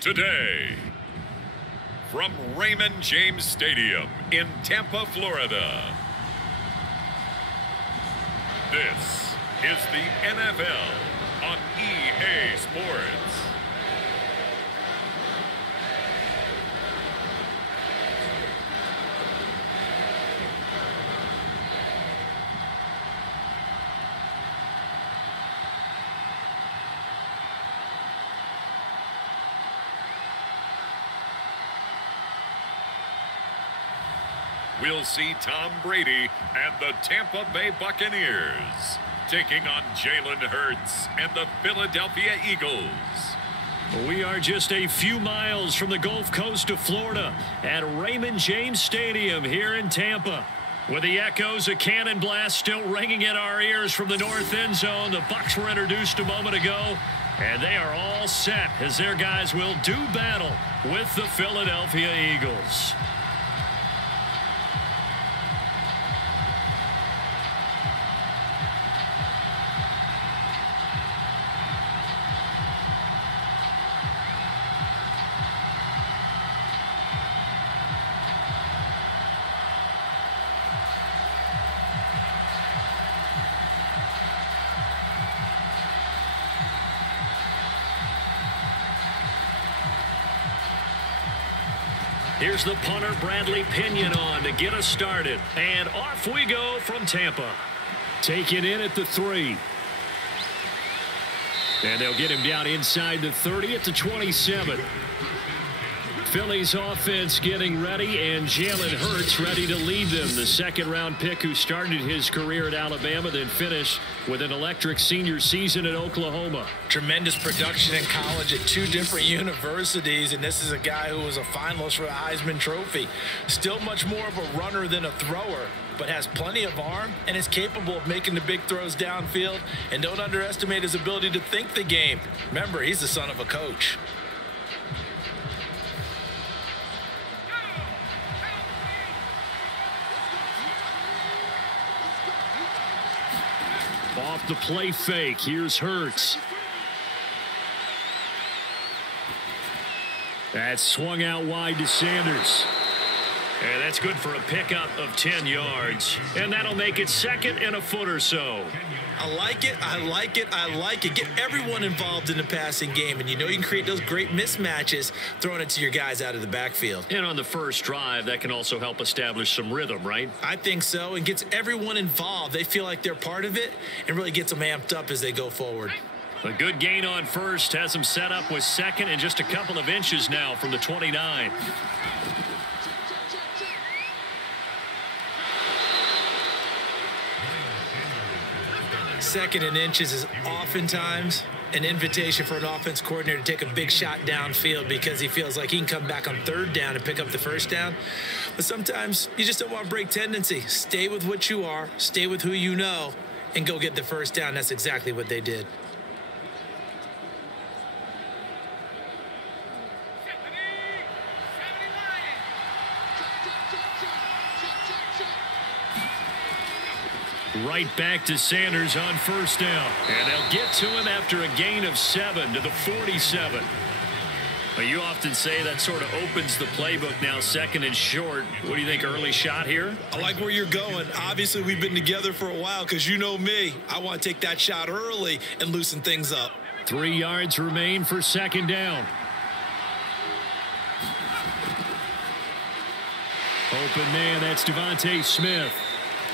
Today, from Raymond James Stadium in Tampa, Florida, this is the NFL on EA Sports. We'll see Tom Brady and the Tampa Bay Buccaneers taking on Jalen Hurts and the Philadelphia Eagles. We are just a few miles from the Gulf Coast of Florida at Raymond James Stadium here in Tampa. With the echoes of cannon blast still ringing in our ears from the north end zone, the Bucs were introduced a moment ago, and they are all set as their guys will do battle with the Philadelphia Eagles. Here's the punter, Bradley Pinion, on to get us started. And off we go from Tampa. Taken in at the 3. And they'll get him down inside the 30 at the 27. Philly's offense getting ready, and Jalen Hurts ready to lead them. The second-round pick who started his career at Alabama, then finished with an electric senior season at Oklahoma. Tremendous production in college at 2 different universities, and this is a guy who was a finalist for the Heisman Trophy. Still much more of a runner than a thrower, but has plenty of arm and is capable of making the big throws downfield. And don't underestimate his ability to think the game. Remember, he's the son of a coach. Off the play fake, here's Hurts. That's swung out wide to Sanders. And that's good for a pickup of 10 yards. And that'll make it second and a foot or so. I like it, I like it, I like it. Get everyone involved in the passing game, and you know you can create those great mismatches throwing it to your guys out of the backfield. And on the first drive, that can also help establish some rhythm, right? I think so, and gets everyone involved. They feel like they're part of it and really gets them amped up as they go forward. A good gain on first has them set up with second and just a couple of inches now from the 29. Second and inches is oftentimes an invitation for an offense coordinator to take a big shot downfield because he feels like he can come back on third down and pick up the first down. But sometimes you just don't want to break tendency. Stay with what you are, stay with who you know, and go get the first down. That's exactly what they did. Right back to Sanders on first down. And they'll get to him after a gain of 7 to the 47. Well, you often say that sort of opens the playbook now, second and short. What do you think, early shot here? I like where you're going. Obviously, we've been together for a while because you know me. I want to take that shot early and loosen things up. 3 yards remain for second down. Open man, that's Devontae Smith.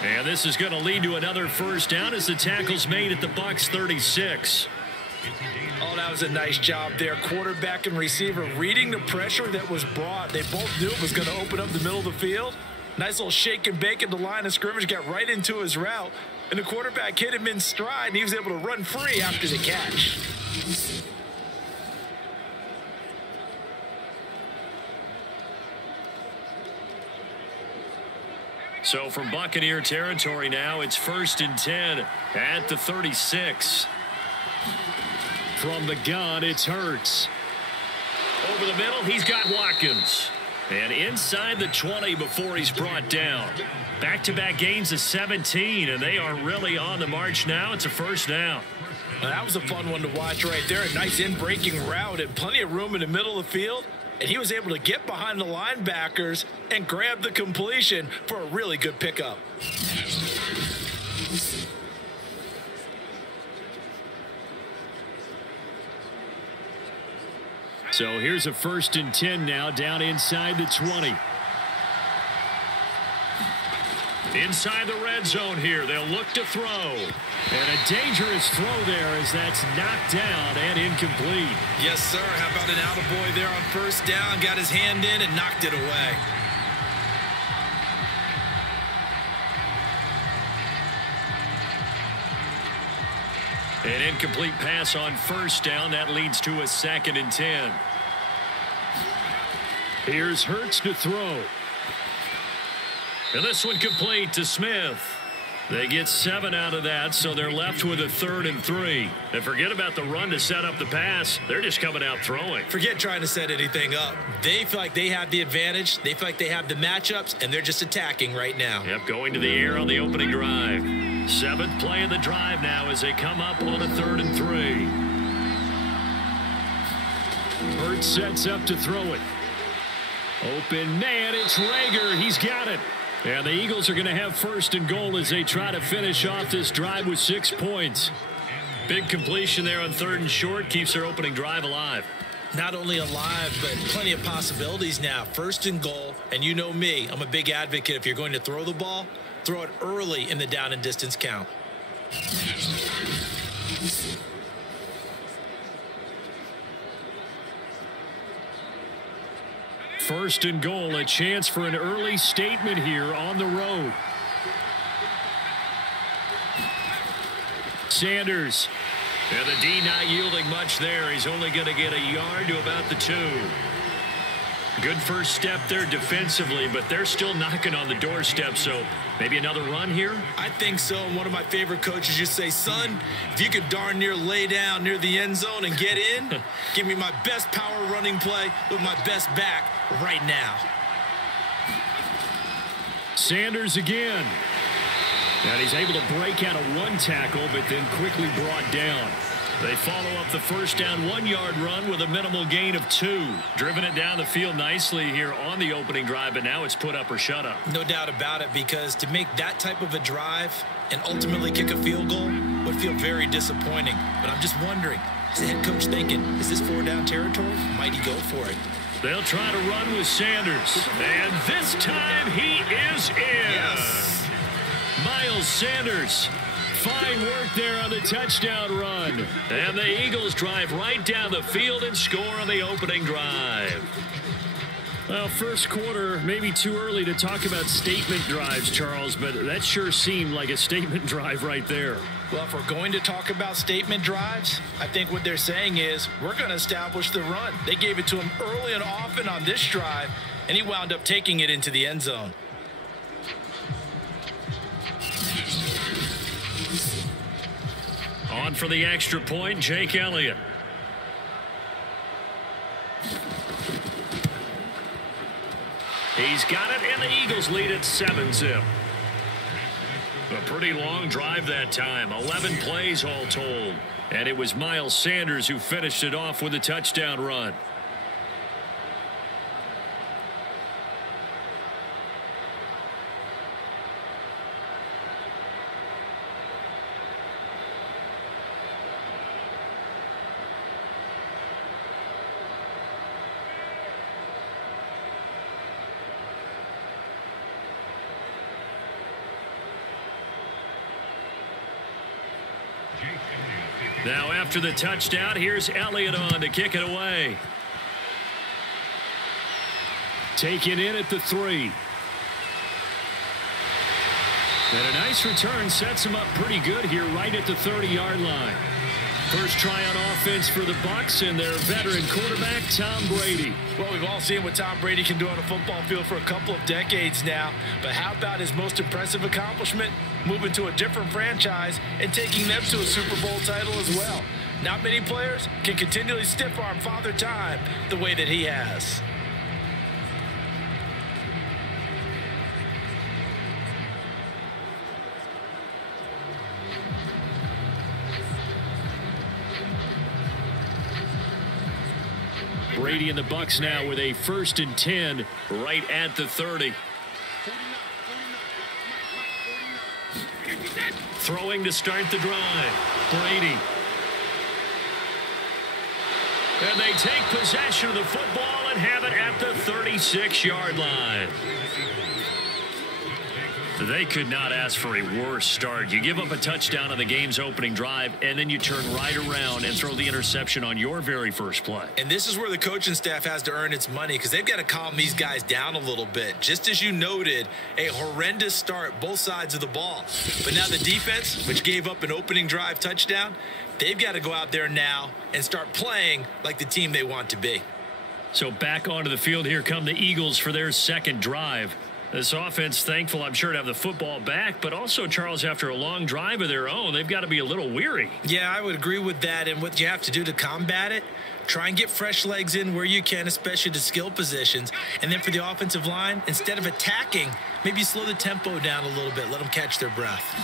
And this is going to lead to another first down as the tackle's made at the Bucs 36. Oh, that was a nice job there. Quarterback and receiver reading the pressure that was brought. They both knew it was going to open up the middle of the field. Nice little shake and bake at the line of scrimmage, got right into his route. And the quarterback hit him in stride, and he was able to run free after the catch. So from Buccaneer territory now, it's 1st and 10 at the 36. From the gun, it's Hurts. Over the middle, he's got Watkins. And inside the 20 before he's brought down. Back-to-back gains of 17, and they are really on the march now. It's a first down. Well, that was a fun one to watch right there. A nice in-breaking route and plenty of room in the middle of the field. And he was able to get behind the linebackers and grab the completion for a really good pickup. So here's a 1st and 10 now, down inside the 20. Inside the red zone here, they'll look to throw. And a dangerous throw there as that's knocked down and incomplete. Yes, sir. How about an attaboy there on 1st down? Got his hand in and knocked it away. An incomplete pass on 1st down. That leads to a 2nd and 10. Here's Hurts to throw. And this one complete to Smith. They get 7 out of that, so they're left with a 3rd and 3. And forget about the run to set up the pass. They're just coming out throwing. Forget trying to set anything up. They feel like they have the advantage. They feel like they have the matchups, and they're just attacking right now. Yep, going to the air on the opening drive. 7th play of the drive now as they come up on a 3rd and 3. Hurts sets up to throw it. Open man, it's Rager. He's got it. And the Eagles are going to have 1st and goal as they try to finish off this drive with 6 points. Big completion there on 3rd and short keeps their opening drive alive. Not only alive, but plenty of possibilities now. 1st and goal, and you know me, I'm a big advocate. If you're going to throw the ball, throw it early in the down and distance count. 1st and goal, a chance for an early statement here on the road. Sanders. And the D not yielding much there. He's only going to get a yard to about the 2. Good first step there defensively, but they're still knocking on the doorstep, so maybe another run here? I think so. And one of my favorite coaches used to say, son, if you could darn near lay down near the end zone and get in, give me my best power running play with my best back right now. Sanders again. And he's able to break out of 1 tackle, but then quickly brought down. They follow up the 1st down 1-yard run with a minimal gain of 2. Driven it down the field nicely here on the opening drive, but now it's put up or shut up. No doubt about it, because to make that type of a drive and ultimately kick a field goal would feel very disappointing. But I'm just wondering, is the head coach thinking, is this 4-down territory? Might he go for it? They'll try to run with Sanders. And this time he is in. Yes. Miles Sanders. Fine work there on the touchdown run. And the Eagles drive right down the field and score on the opening drive. Well, first quarter, maybe too early to talk about statement drives, Charles, but that sure seemed like a statement drive right there. Well, if we're going to talk about statement drives, I think what they're saying is we're going to establish the run. They gave it to him early and often on this drive, and he wound up taking it into the end zone. On for the extra point, Jake Elliott. He's got it, and the Eagles lead at 7-zip. A pretty long drive that time, 11 plays all told. And it was Miles Sanders who finished it off with a touchdown run. Now after the touchdown, here's Elliott on to kick it away. Taken in at the 3. And a nice return sets him up pretty good here right at the 30-yard line. First try on offense for the BUCS and their veteran quarterback, Tom Brady. Well, we've all seen what Tom Brady can do on a football field for a couple of decades now. But how about his most impressive accomplishment? Moving to a different franchise and taking them to a Super Bowl title as well. Not many players can continually stiff-arm Father Time the way that he has. Brady and the BUCS now with a 1st and 10 right at the 30. Throwing to start the drive. Brady. And they take possession of the football and have it at the 36-yard line. They could not ask for a worse start. You give up a touchdown on the game's opening drive, and then you turn right around and throw the interception on your very first play. And this is where the coaching staff has to earn its money, because they've got to calm these guys down a little bit. Just as you noted, a horrendous start, both sides of the ball. But now the defense, which gave up an opening drive touchdown, they've got to go out there now and start playing like the team they want to be. So back onto the field, here come the Eagles for their second drive. This offense, thankful, I'm sure, to have the football back, but also, Charles, after a long drive of their own, they've got to be a little weary. Yeah, I would agree with that, and what you have to do to combat it, try and get fresh legs in where you can, especially to skill positions. And then for the offensive line, instead of attacking, maybe slow the tempo down a little bit, let them catch their breath.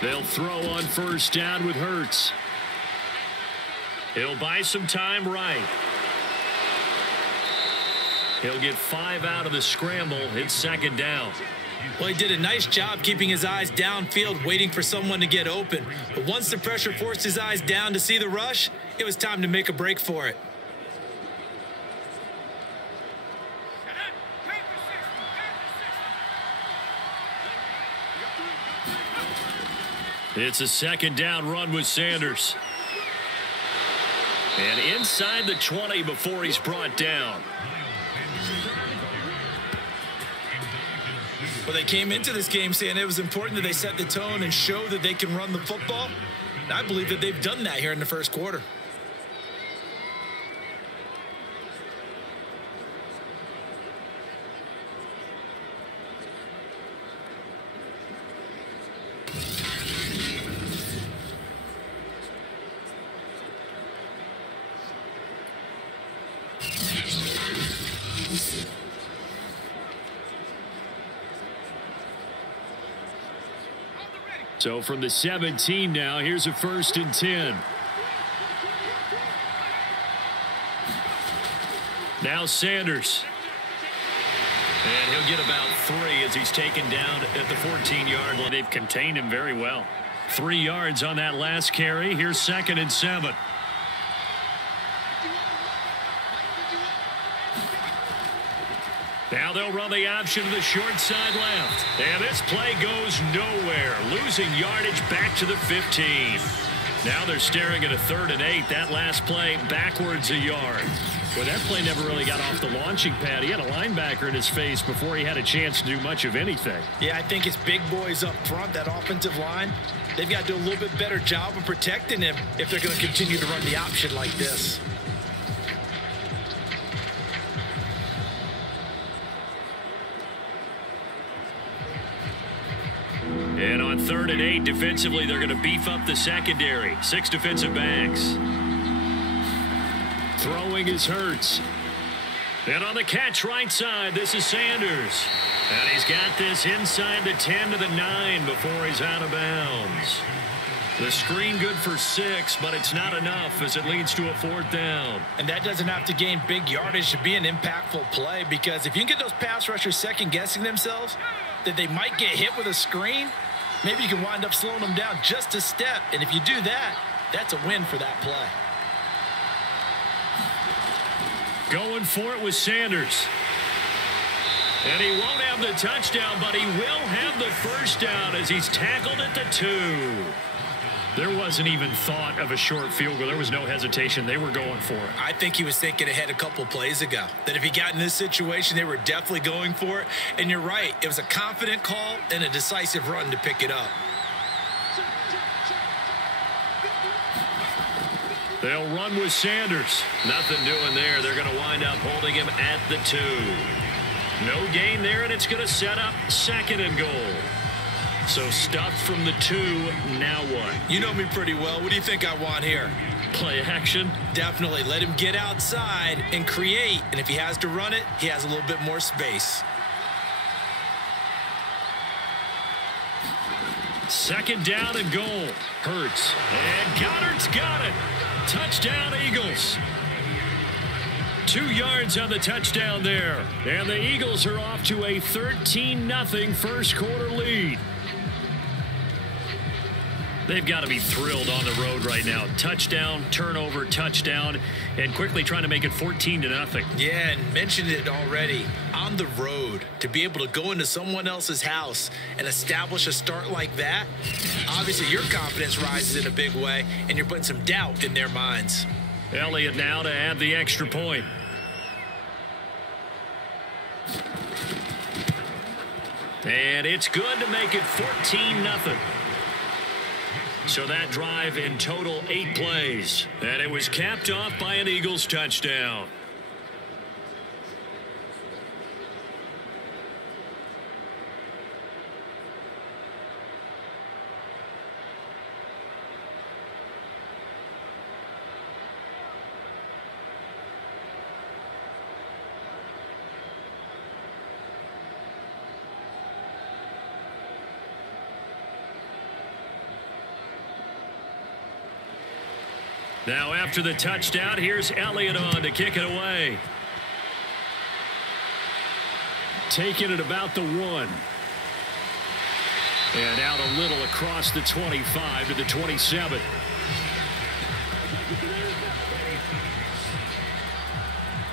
They'll throw on 1st down with Hurts. He'll buy some time right. He'll get 5 out of the scramble. It's 2nd down. Well, he did a nice job keeping his eyes downfield, waiting for someone to get open. But once the pressure forced his eyes down to see the rush, it was time to make a break for it. It's a 2nd down run with Sanders. And inside the 20 before he's brought down. Well, they came into this game saying it was important that they set the tone and show that they can run the football. And I believe that they've done that here in the first quarter. So from the 17 now, here's a 1st and 10. Now Sanders. And he'll get about 3 as he's taken down at the 14-yard line. They've contained him very well. 3 yards on that last carry. Here's 2nd and 7. Now they'll run the option to the short side left. And this play goes nowhere. Losing yardage back to the 15. Now they're staring at a 3rd and 8. That last play backwards a yard. Well, that play never really got off the launching pad. He had a linebacker in his face before he had a chance to do much of anything. Yeah, I think it's big boys up front, that offensive line. They've got to do a little bit better job of protecting him if they're going to continue to run the option like this. And on 3rd and 8, defensively, they're going to beef up the secondary. 6 defensive backs. Throwing is Hurts. And on the catch right side, this is Sanders. And he's got this inside the 10 to the 9 before he's out of bounds. The screen good for 6, but it's not enough as it leads to a 4th down. And that doesn't have to gain big yardage to be an impactful play, because if you can get those pass rushers second-guessing themselves, that they might get hit with a screen, maybe you can wind up slowing them down just a step. And if you do that, that's a win for that play. Going for it with Sanders. And he won't have the touchdown, but he will have the 1st down as he's tackled at the 2. There wasn't even thought of a short field goal. There was no hesitation. They were going for it. I think he was thinking ahead a couple plays ago, that if he got in this situation, they were definitely going for it. And you're right. It was a confident call and a decisive run to pick it up. They'll run with Sanders. Nothing doing there. They're going to wind up holding him at the 2. No gain there, and it's going to set up 2nd and goal. So stuffed from the 2, now what? You know me pretty well. What do you think I want here? Play action? Definitely. Let him get outside and create. And if he has to run it, he has a little bit more space. 2nd down and goal. Hurts. And Goddard's got it. Touchdown, Eagles. 2 yards on the touchdown there. And the Eagles are off to a 13-0 first quarter lead. They've got to be thrilled on the road right now. Touchdown, turnover, touchdown, and quickly trying to make it 14-0. Yeah, and mentioned it already. On the road, to be able to go into someone else's house and establish a start like that, obviously your confidence rises in a big way, and you're putting some doubt in their minds. Elliott now to add the extra point. And it's good to make it 14-0. So that drive in total 8 plays. And it was capped off by an Eagles touchdown. Now after the touchdown, here's Elliott on to kick it away. Taking it about the 1. And out a little across the 25 to the 27.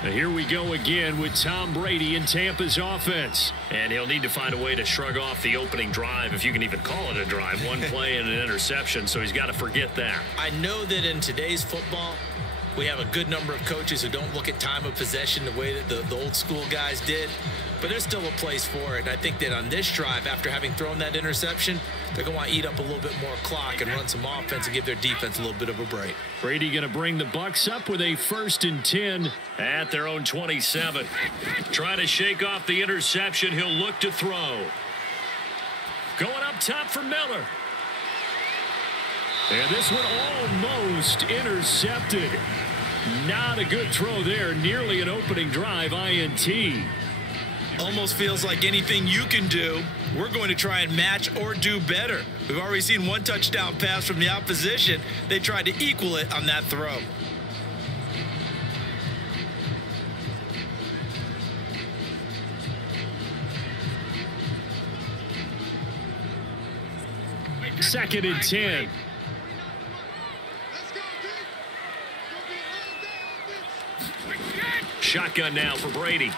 Now here we go again with Tom Brady in Tampa's offense. And he'll need to find a way to shrug off the opening drive, if you can even call it a drive. 1 play and an interception, so he's got to forget that. I know that in today's football, we have a good number of coaches who don't look at time of possession the way that the old school guys did. But there's still a place for it. And I think that on this drive, after having thrown that interception, they're going to want to eat up a little bit more clock and run some offense and give their defense a little bit of a break. Brady going to bring the Bucs up with a 1st and 10 at their own 27. Trying to shake off the interception. He'll look to throw. Going up top for Miller. And this one almost intercepted. Not a good throw there. Nearly an opening drive INT. Almost feels like anything you can do, we're going to try and match or do better. We've already seen 1 touchdown pass from the opposition. They tried to equal it on that throw. Second and 10. Shotgun now for Brady.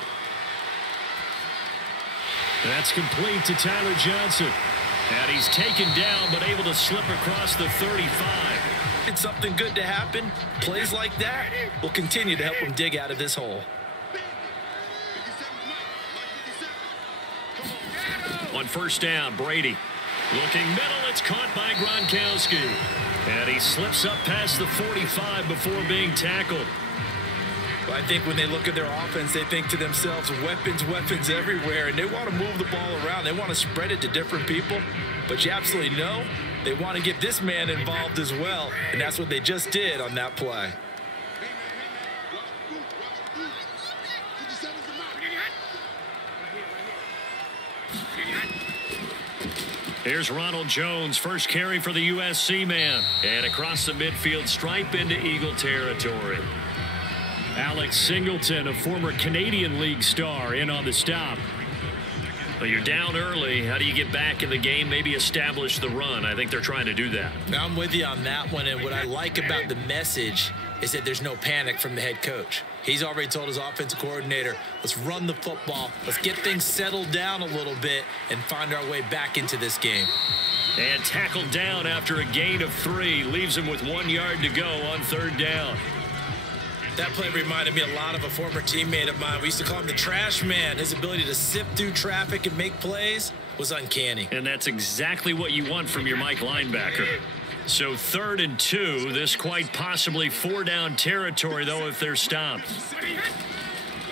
That's complete to Tyler Johnson. And he's taken down, but able to slip across the 35. It's something good to happen. Plays like that will continue to help him dig out of this hole. On 1st down, Brady. Looking middle, it's caught by Gronkowski. And he slips up past the 45 before being tackled. I think when they look at their offense, they think to themselves, weapons, weapons everywhere, and they want to move the ball around. They want to spread it to different people, but you absolutely know they want to get this man involved as well, and that's what they just did on that play. Here's Ronald Jones, first carry for the USC man, and across the midfield stripe into Eagle territory. Alex Singleton, a former Canadian League star, in on the stop. Well, you're down early. How do you get back in the game, maybe establish the run? I think they're trying to do that. I'm with you on that one, and what I like about the message is that there's no panic from the head coach. He's already told his offensive coordinator, let's run the football, let's get things settled down a little bit and find our way back into this game. And tackled down after a gain of 3, leaves him with 1 yard to go on 3rd down. That play reminded me a lot of a former teammate of mine. We used to call him the trash man. His ability to sift through traffic and make plays was uncanny. And that's exactly what you want from your Mike linebacker. So 3rd and 2, this quite possibly 4-down territory, though, if they're stopped.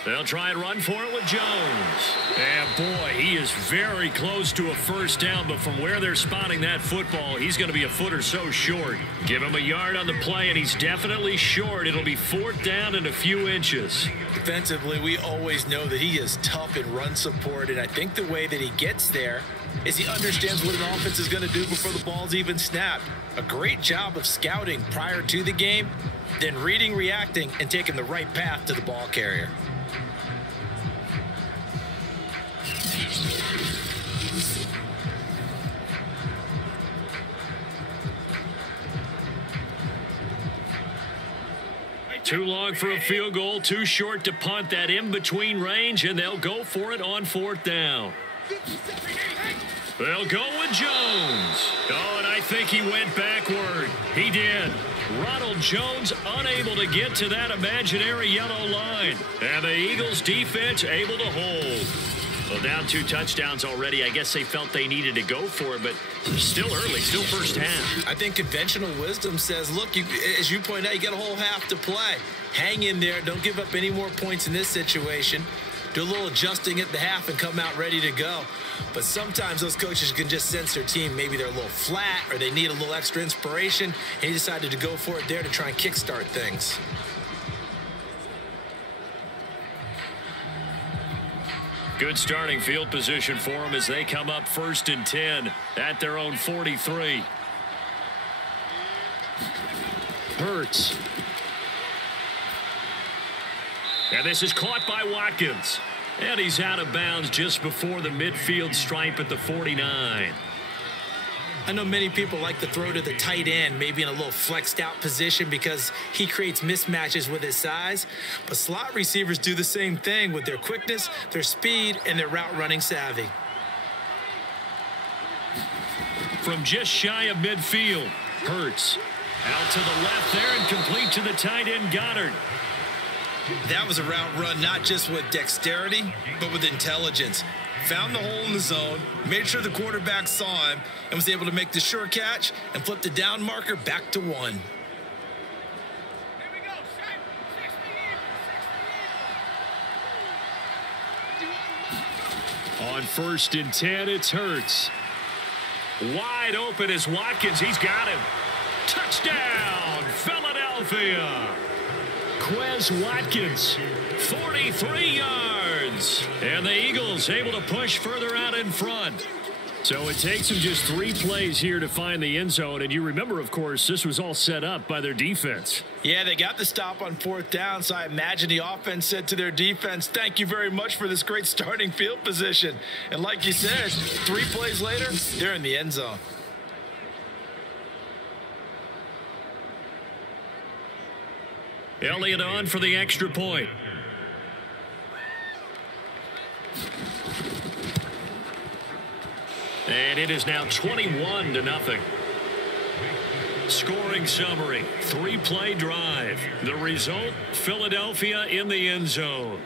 They'll try and run for it with Jones. And, boy, he is very close to a 1st down, but from where they're spotting that football, he's going to be a foot or so short. Give him a yard on the play, and he's definitely short. It'll be 4th down and a few inches. Defensively, we always know that he is tough in run support, and I think the way that he gets there is he understands what an offense is going to do before the ball's even snapped. A great job of scouting prior to the game, then reading, reacting, and taking the right path to the ball carrier. Too long for a field goal, too short to punt. That in-between range, and they'll go for it on 4th down. They'll go with Jones. Oh, and I think he went backward. He did. Ronald Jones unable to get to that imaginary yellow line. And the Eagles defense able to hold. Well, down 2 touchdowns already. I guess they felt they needed to go for it, but still early, still first half. I think conventional wisdom says, look, as you point out, you got a whole half to play. Hang in there. Don't give up any more points in this situation. Do a little adjusting at the half and come out ready to go. But sometimes those coaches can just sense their team. Maybe they're a little flat or they need a little extra inspiration. And he decided to go for it there to try and kickstart things. Good starting field position for them as they come up 1st and 10 at their own 43. Hurts. And this is caught by Watkins. And he's out of bounds just before the midfield stripe at the 49. I know many people like to throw to the tight end, maybe in a little flexed out position because he creates mismatches with his size. But slot receivers do the same thing with their quickness, their speed, and their route running savvy. From just shy of midfield, Hurts. Out to the left there and complete to the tight end Goddard. That was a route run not just with dexterity, but with intelligence. Found the hole in the zone, made sure the quarterback saw him, and was able to make the sure catch and flip the down marker back to 1. On 1st and 10, it's Hurts. Wide open is Watkins. He's got him. Touchdown, Philadelphia. Quez Watkins, 43 yards. And the Eagles able to push further out in front. So it takes them just 3 plays here to find the end zone. And you remember, of course, this was all set up by their defense. Yeah, they got the stop on 4th down, so I imagine the offense said to their defense, thank you very much for this great starting field position. And like you said, 3 plays later, they're in the end zone. Elliott on for the extra point. And it is now 21-0. Scoring summary, 3-play drive. The result, Philadelphia in the end zone.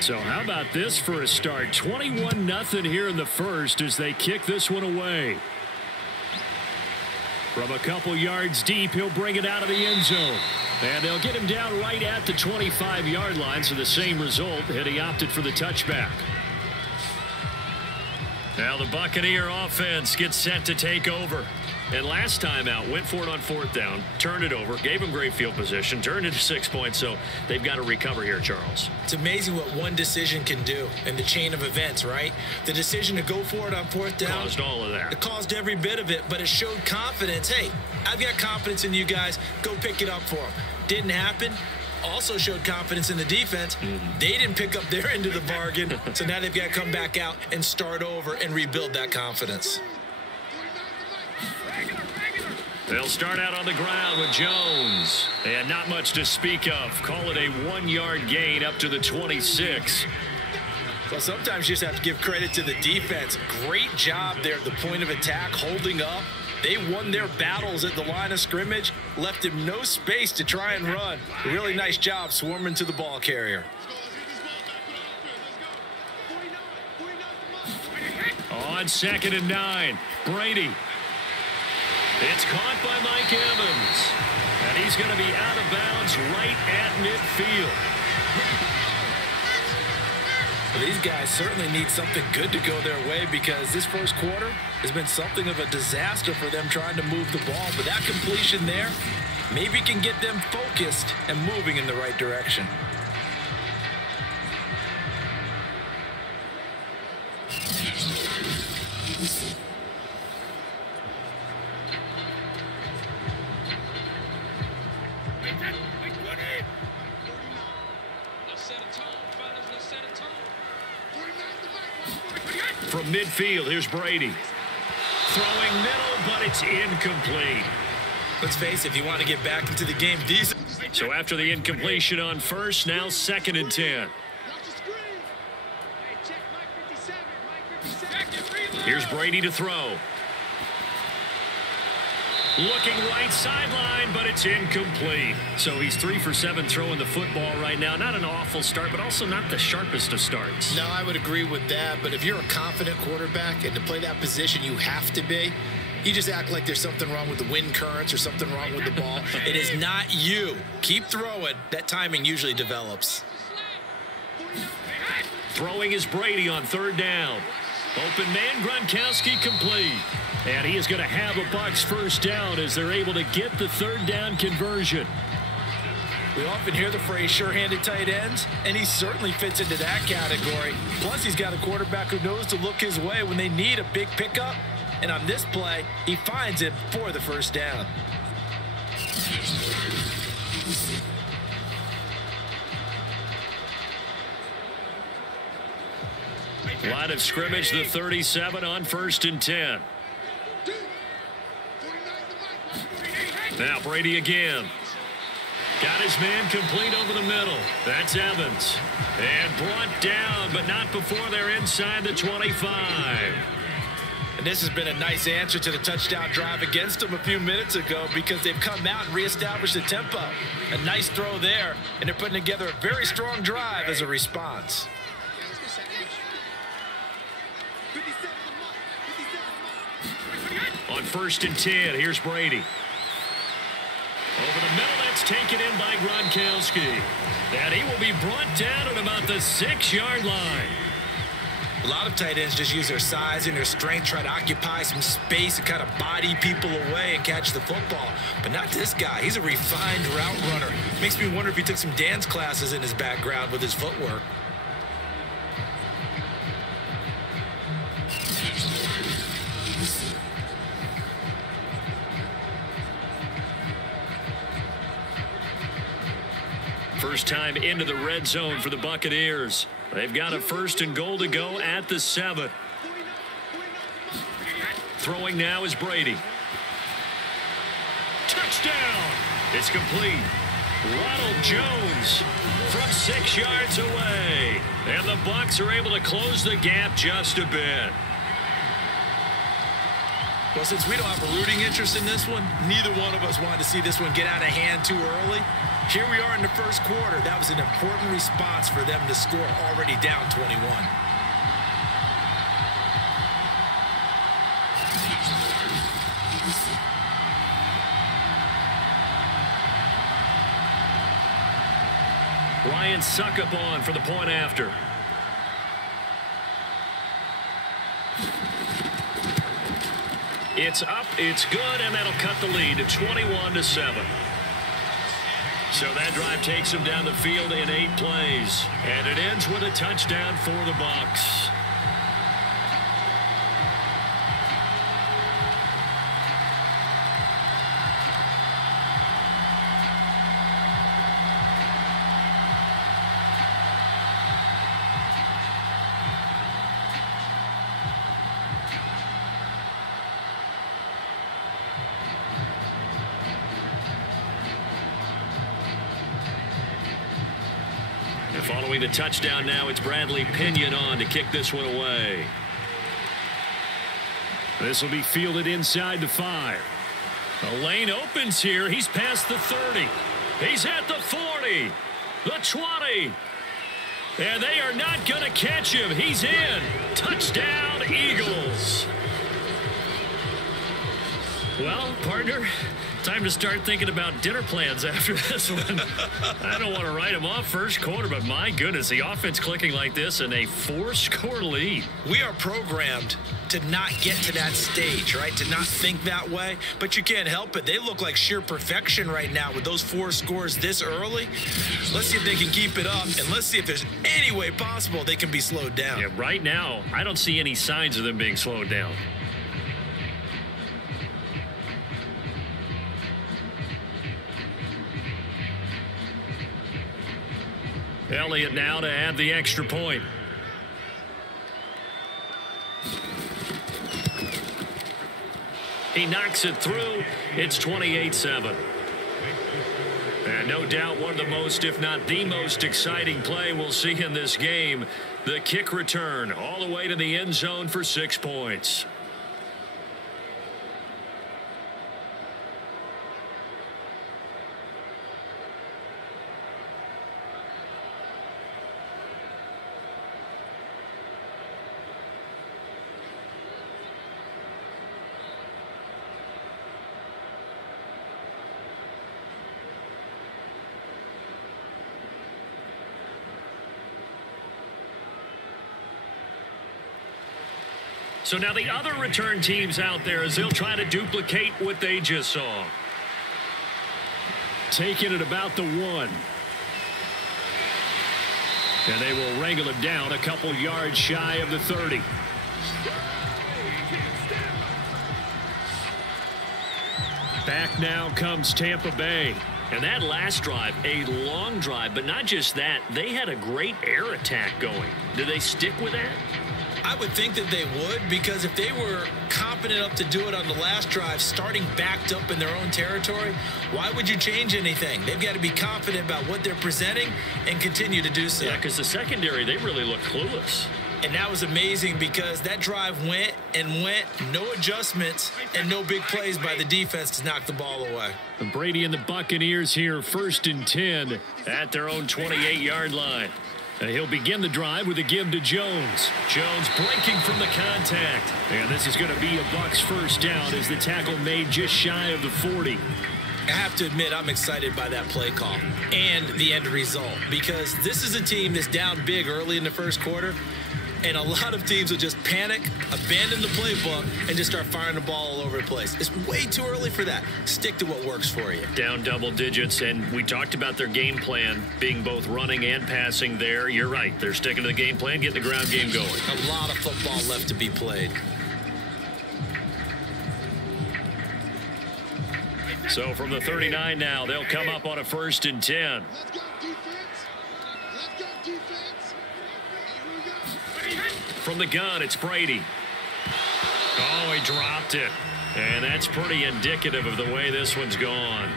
So how about this for a start? 21-0 here in the first as they kick this one away. From a couple yards deep, he'll bring it out of the end zone. And they'll get him down right at the 25-yard line, so the same result, and he opted for the touchback. Now the Buccaneer offense gets set to take over. And last time out, went for it on 4th down, turned it over, gave him great field position, turned it to 6 points, so they've got to recover here, Charles. It's amazing what one decision can do in the chain of events, right? The decision to go for it on 4th down. Caused all of that. It caused every bit of it, but it showed confidence. Hey, I've got confidence in you guys. Go pick it up for them. Didn't happen. Also showed confidence in the defense. They didn't pick up their end of the bargain, so now they've got to come back out and start over and rebuild that confidence. They'll start out on the ground with Jones. And not much to speak of. Call it a 1-yard gain up to the 26. Well, sometimes you just have to give credit to the defense. Great job there at the point of attack, holding up. They won their battles at the line of scrimmage, left him no space to try and run. A really nice job swarming to the ball carrier. on 2nd and 9. Brady. It's caught by Mike Evans. And he's going to be out of bounds right at midfield. Well, these guys certainly need something good to go their way because this first quarter has been something of a disaster for them trying to move the ball. But that completion there maybe can get them focused and moving in the right direction. From midfield, here's Brady. Throwing middle, but it's incomplete. Let's face it, if you want to get back into the game decent. So after the incompletion on first, now 2nd and 10. Here's Brady to throw. Looking right sideline, but it's incomplete. So he's 3 for 7 throwing the football right now. Not an awful start, but also not the sharpest of starts. No, I would agree with that. But if you're a confident quarterback and to play that position, you have to be. You just act like there's something wrong with the wind currents or something wrong with the ball. It is not you. Keep throwing. That timing usually develops. Throwing is Brady on 3rd down. Open man, Gronkowski complete. And he is going to have a Bucs first down as they're able to get the 3rd down conversion. We often hear the phrase sure-handed tight ends, and he certainly fits into that category. Plus, he's got a quarterback who knows to look his way when they need a big pickup. And on this play, he finds it for the first down. Line of scrimmage, the 37 on 1st and 10. Now Brady again. Got his man complete over the middle. That's Evans. And brought down, but not before they're inside the 25. And this has been a nice answer to the touchdown drive against them a few minutes ago because they've come out and reestablished the tempo. A nice throw there, and they're putting together a very strong drive as a response. On 1st and 10, here's Brady. Over the middle, that's taken in by Gronkowski. And he will be brought down at about the 6-yard line. A lot of tight ends just use their size and their strength, try to occupy some space and kind of body people away and catch the football. But not this guy. He's a refined route runner. Makes me wonder if he took some dance classes in his background with his footwork. First time into the red zone for the Buccaneers. They've got a 1st and goal to go at the 7. Throwing now is Brady. Touchdown! It's complete. Ronald Jones from 6 yards away. And the Bucs are able to close the gap just a bit. Well, since we don't have a rooting interest in this one, neither one of us wanted to see this one get out of hand too early. Here we are in the first quarter. That was an important response for them to score already down 21. Ryan Suckup on for the point after. It's up, it's good, and that'll cut the lead to 21-7. So that drive takes them down the field in 8 plays. And it ends with a touchdown for the Bucs. Following the touchdown now, it's Bradley Pinion on to kick this one away. This will be fielded inside the 5. The lane opens here. He's past the 30. He's at the 40. The 20. And they are not going to catch him. He's in. Touchdown, Eagles. Well, partner, time to start thinking about dinner plans after this one. I don't want to write him off first quarter, but my goodness, the offense clicking like this and a 4-score lead. We are programmed to not get to that stage, right? To not think that way, but you can't help it. They look like sheer perfection right now with those 4 scores this early. Let's see if they can keep it up, and let's see if there's any way possible they can be slowed down. Yeah, right now, I don't see any signs of them being slowed down. Elliott now to add the extra point. He knocks it through. It's 28-7. And no doubt one of the most, if not the most exciting play we'll see in this game. The kick return all the way to the end zone for 6 points. So now the other return teams out there as they'll try to duplicate what they just saw. Taking it about the 1. And they will wrangle it down a couple yards shy of the 30. Back now comes Tampa Bay. And that last drive, a long drive, but not just that, they had a great air attack going. Did they stick with that? I would think that they would, because if they were confident enough to do it on the last drive, starting backed up in their own territory, why would you change anything? They've got to be confident about what they're presenting and continue to do so. Yeah, because the secondary, they really looked clueless. And that was amazing because that drive went and went, no adjustments and no big plays by the defense to knock the ball away. And Brady and the Buccaneers here, 1st and 10 at their own 28-yard line. He'll begin the drive with a give to Jones. Jones breaking from the contact. And this is going to be a Bucs first down as the tackle made just shy of the 40. I have to admit, I'm excited by that play call and the end result, because this is a team that's down big early in the first quarter, and a lot of teams will just panic, abandon the playbook, and just start firing the ball all over the place. It's way too early for that. Stick to what works for you. Down double digits, and we talked about their game plan being both running and passing there. You're right. They're sticking to the game plan, getting the ground game going. A lot of football left to be played. So from the 39 now, they'll come up on a 1st and 10. Let's go, defense. Let's go, defense. Here we go. From the gun, it's Brady. Oh, he dropped it. And that's pretty indicative of the way this one's gone.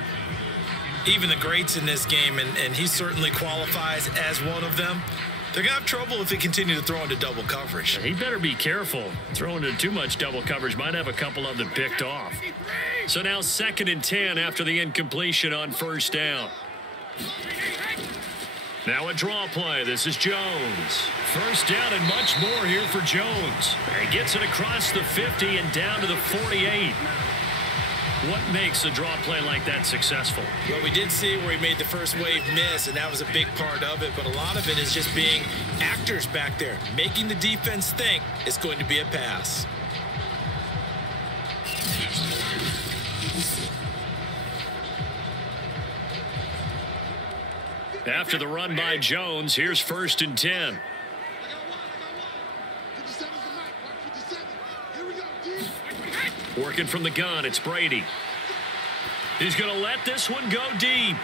Even the greats in this game, and he certainly qualifies as one of them, they're going to have trouble if they continue to throw into double coverage. He better be careful. Throwing into too much double coverage might have a couple of them picked off. So now 2nd and 10 after the incompletion on 1st down. Now a draw play. This is Jones. 1st down and much more here for Jones. He gets it across the 50 and down to the 48. What makes a draw play like that successful? Well, we did see where he made the first wave miss, and that was a big part of it. But a lot of it is just being actors back there, making the defense think it's going to be a pass. After the run by Jones, here's 1st and 10. Working from the gun, it's Brady. He's going to let this one go deep.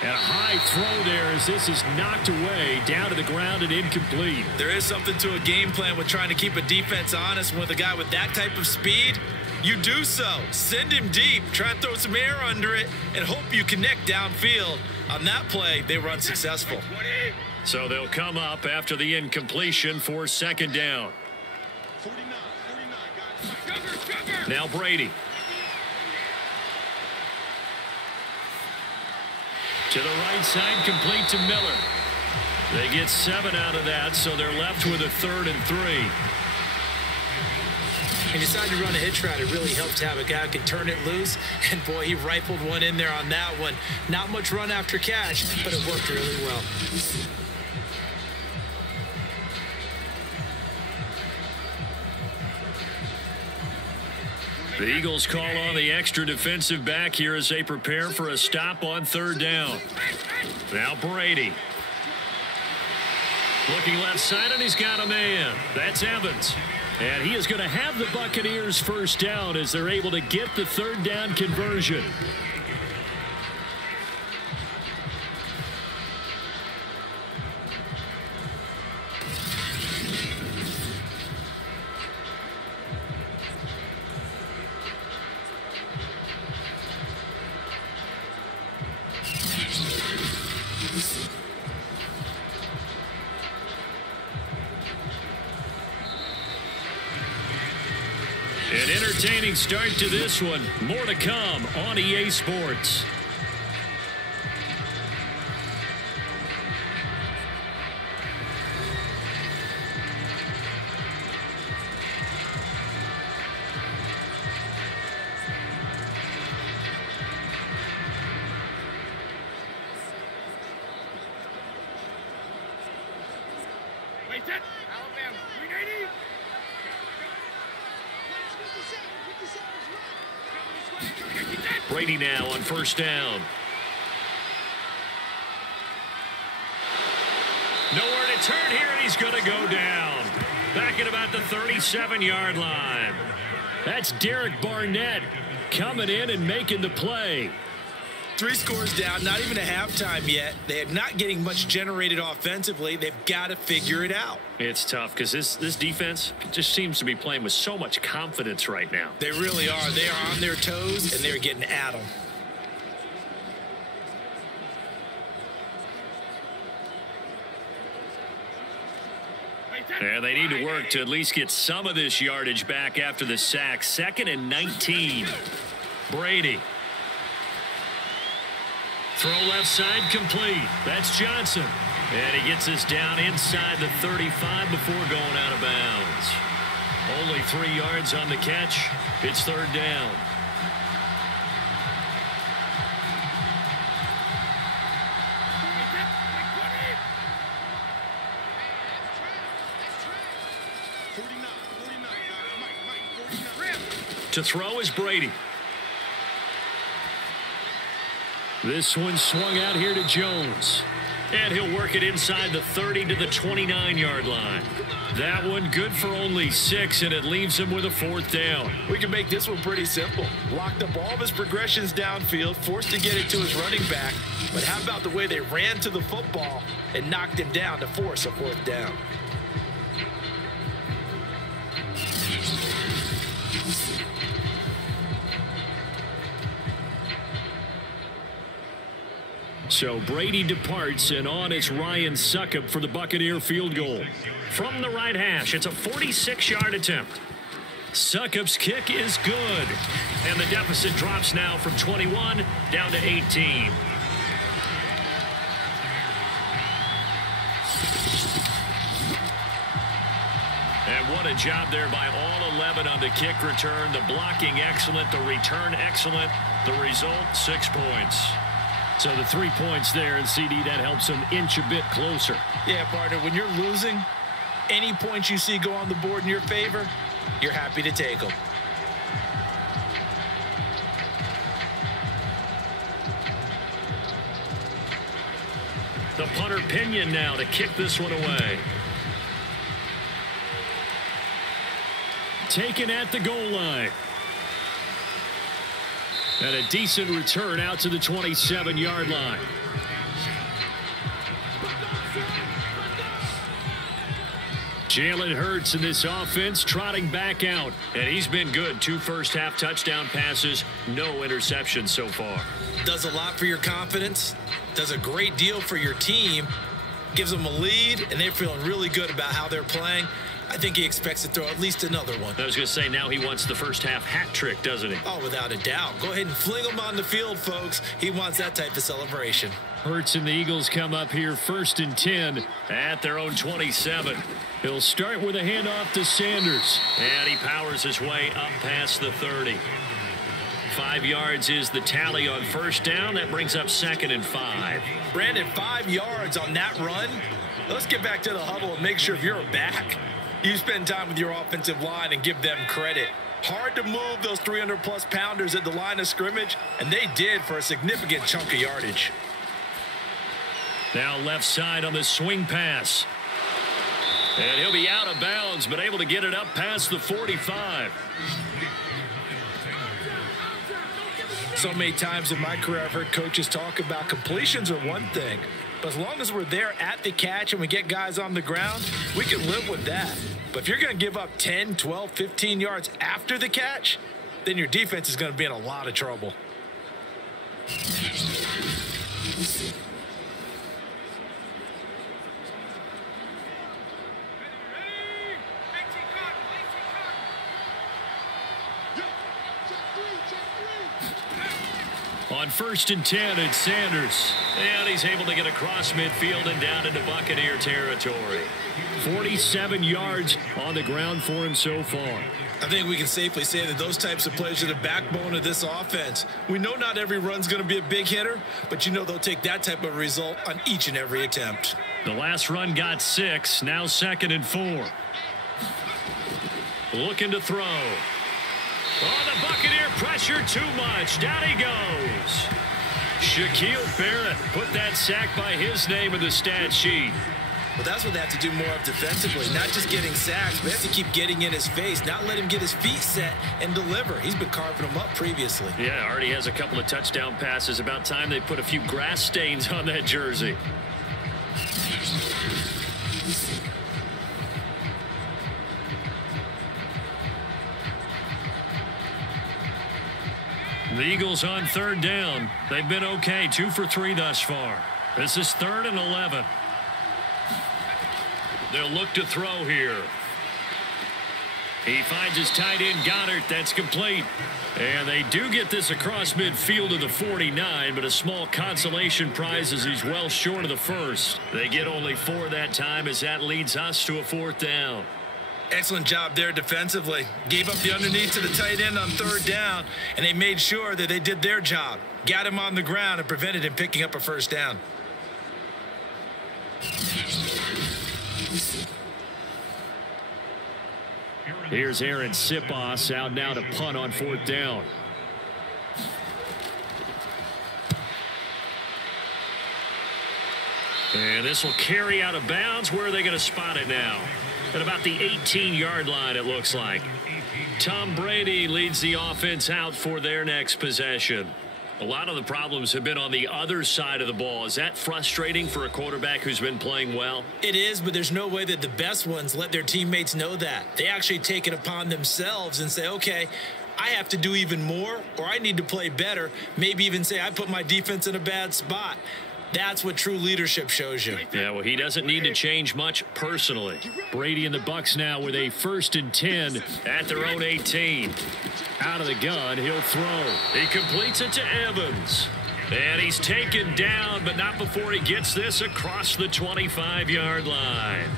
And a high throw there as this is knocked away, down to the ground and incomplete. There is something to a game plan with trying to keep a defense honest. With a guy with that type of speed, you do so. Send him deep, try and throw some air under it, and hope you connect downfield. On that play, they were unsuccessful. So they'll come up after the incompletion for 2nd down. Now Brady. To the right side, complete to Miller. They get 7 out of that, so they're left with a 3rd and 3. And decide to run a hitch route. It really helps to have a guy who can turn it loose. And, boy, he rifled one in there on that one. Not much run after catch, but it worked really well. The Eagles call on the extra defensive back here as they prepare for a stop on 3rd down. Now Brady. Looking left side, and he's got a man. That's Evans. And he is going to have the Buccaneers first down as they're able to get the 3rd down conversion. An entertaining start to this one. More to come on EA Sports. Wait, that Alabama 380. Brady now on 1st down. Nowhere to turn here, and he's going to go down. Back at about the 37-yard line. That's Derek Barnett coming in and making the play. 3 scores down, not even a halftime yet. They are not getting much generated offensively. They've got to figure it out. It's tough because this defense just seems to be playing with so much confidence right now. They really are. They are on their toes, and they're getting at them. And they need to work to at least get some of this yardage back after the sack. 2nd and 19. Brady. Throw left side complete. That's Johnson. And he gets us down inside the 35 before going out of bounds. Only 3 yards on the catch. It's 3rd down. To throw is Brady. This one swung out here to Jones. And he'll work it inside the 30 to the 29-yard line. That one good for only 6, and it leaves him with a 4th down. We can make this one pretty simple. Locked up all of his progressions downfield, forced to get it to his running back. But how about the way they ran to the football and knocked him down to force a 4th down? So Brady departs, and on is Ryan Succop for the Buccaneer field goal. From the right hash, it's a 46-yard attempt. Succop's kick is good. And the deficit drops now from 21 down to 18. And what a job there by all 11 on the kick return. The blocking excellent, the return excellent. The result, 6 points. So the 3 points there, and CD, that helps them inch a bit closer. Yeah, partner, when you're losing, any points you see go on the board in your favor, you're happy to take them. The punter Pinion now to kick this one away. Taken at the goal line. And a decent return out to the 27-yard line. Jalen Hurts in this offense trotting back out. And he's been good. 2 first-half touchdown passes. No interceptions so far. Does a lot for your confidence. Does a great deal for your team. Gives them a lead, and they're feeling really good about how they're playing. I think he expects to throw at least another one. I was going to say, now he wants the first-half hat trick, doesn't he? Oh, without a doubt. Go ahead and fling him on the field, folks. He wants that type of celebration. Hurts and the Eagles come up here 1st and 10 at their own 27. He'll start with a handoff to Sanders. And he powers his way up past the 30. 5 yards is the tally on 1st down. That brings up 2nd and 5. Brandon, 5 yards on that run. Let's get back to the huddle and make sure if you're a back, you spend time with your offensive line and give them credit. Hard to move those 300-plus pounders at the line of scrimmage, and they did for a significant chunk of yardage. Now left side on the swing pass. And he'll be out of bounds, but able to get it up past the 45. So many times in my career, I've heard coaches talk about completions are one thing, but as long as we're there at the catch and we get guys on the ground, we can live with that. But if you're going to give up 10, 12, 15 yards after the catch, then your defense is going to be in a lot of trouble. On 1st and 10, it's Sanders. And he's able to get across midfield and down into Buccaneer territory. 47 yards on the ground for him so far. I think we can safely say that those types of plays are the backbone of this offense. We know not every run's going to be a big hitter, but you know they'll take that type of result on each and every attempt. The last run got 6, now 2nd and 4. Looking to throw. Oh, the Buccaneer pressure too much. Down he goes. Shaquille Barrett put that sack by his name in the stat sheet. Well, that's what they have to do more of defensively, not just getting sacks, but they have to keep getting in his face, not let him get his feet set and deliver. He's been carving them up previously. Yeah, already has a couple of touchdown passes. About time they put a few grass stains on that jersey. The Eagles on 3rd down. They've been okay, 2 for 3 thus far. This is 3rd and 11. They'll look to throw here. He finds his tight end Goddard. That's complete. And they do get this across midfield to the 49, but a small consolation prize as he's well short of the first. They get only 4 that time as that leads us to a 4th down. Excellent job there defensively. Gave up the underneath to the tight end on 3rd down, and they made sure that they did their job. Got him on the ground and prevented him picking up a 1st down. Here's Aaron Sipos out now to punt on 4th down. And this will carry out of bounds. Where are they going to spot it now? At about the 18-yard line, it looks like. Tom Brady leads the offense out for their next possession. A lot of the problems have been on the other side of the ball. Is that frustrating for a quarterback who's been playing well? It is, but there's no way that the best ones let their teammates know that. They actually take it upon themselves and say, okay, I have to do even more, or I need to play better. Maybe even say I put my defense in a bad spot. That's what true leadership shows you. Yeah, well, he doesn't need to change much personally. Brady and the Bucs now with a 1st and 10 at their own 18. Out of the gun, he'll throw. He completes it to Evans. And he's taken down, but not before he gets this across the 25-yard line.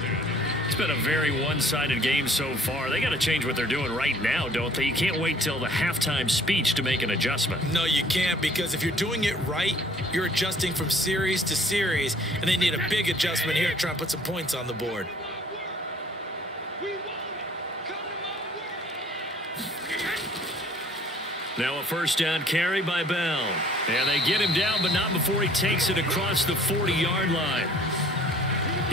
It's been a very one-sided game so far. They got to change what they're doing right now, don't they? You can't wait till the halftime speech to make an adjustment. No, you can't, because if you're doing it right, you're adjusting from series to series, and they need a big adjustment here to try and put some points on the board. Now a 1st down carry by Bell. And they get him down, but not before he takes it across the 40-yard line.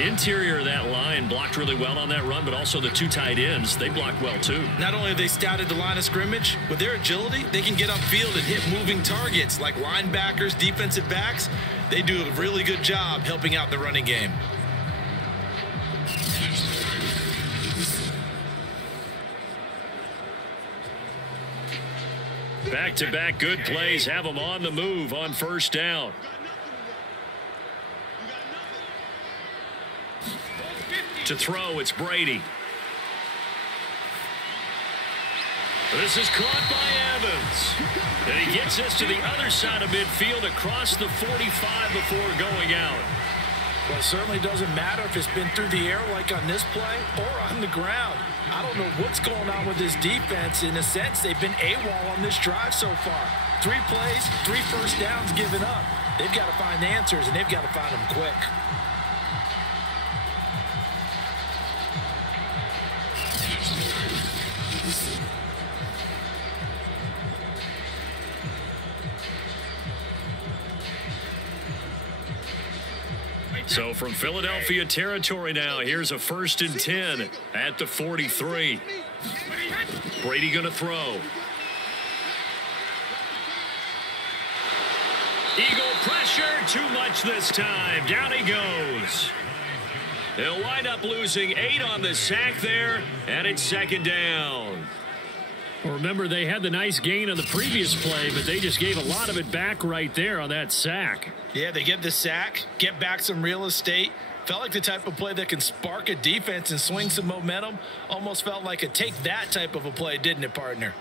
Interior of that line blocked really well on that run, but also the 2 tight ends, they blocked well too. Not only have they scouted the line of scrimmage, with their agility, they can get upfield and hit moving targets like linebackers, defensive backs. They do a really good job helping out the running game. Back-to-back good plays have them on the move on 1st down. To throw, it's Brady. This is caught by Evans. And he gets us to the other side of midfield across the 45 before going out. Well, it certainly doesn't matter if it's been through the air like on this play or on the ground. I don't know what's going on with this defense. In a sense, they've been AWOL on this drive so far. 3 plays, 3 first downs given up. They've got to find answers, and they've got to find them quick. So from Philadelphia territory now, here's a 1st and 10 at the 43. Brady going to throw. Eagle pressure, too much this time. Down he goes. They'll wind up losing 8 on the sack there, and it's 2nd down. Well, remember, they had the nice gain on the previous play, but they just gave a lot of it back right there on that sack. Yeah, they get the sack, get back some real estate. Felt like the type of play that can spark a defense and swing some momentum. Almost felt like a take that type of a play, didn't it, partner?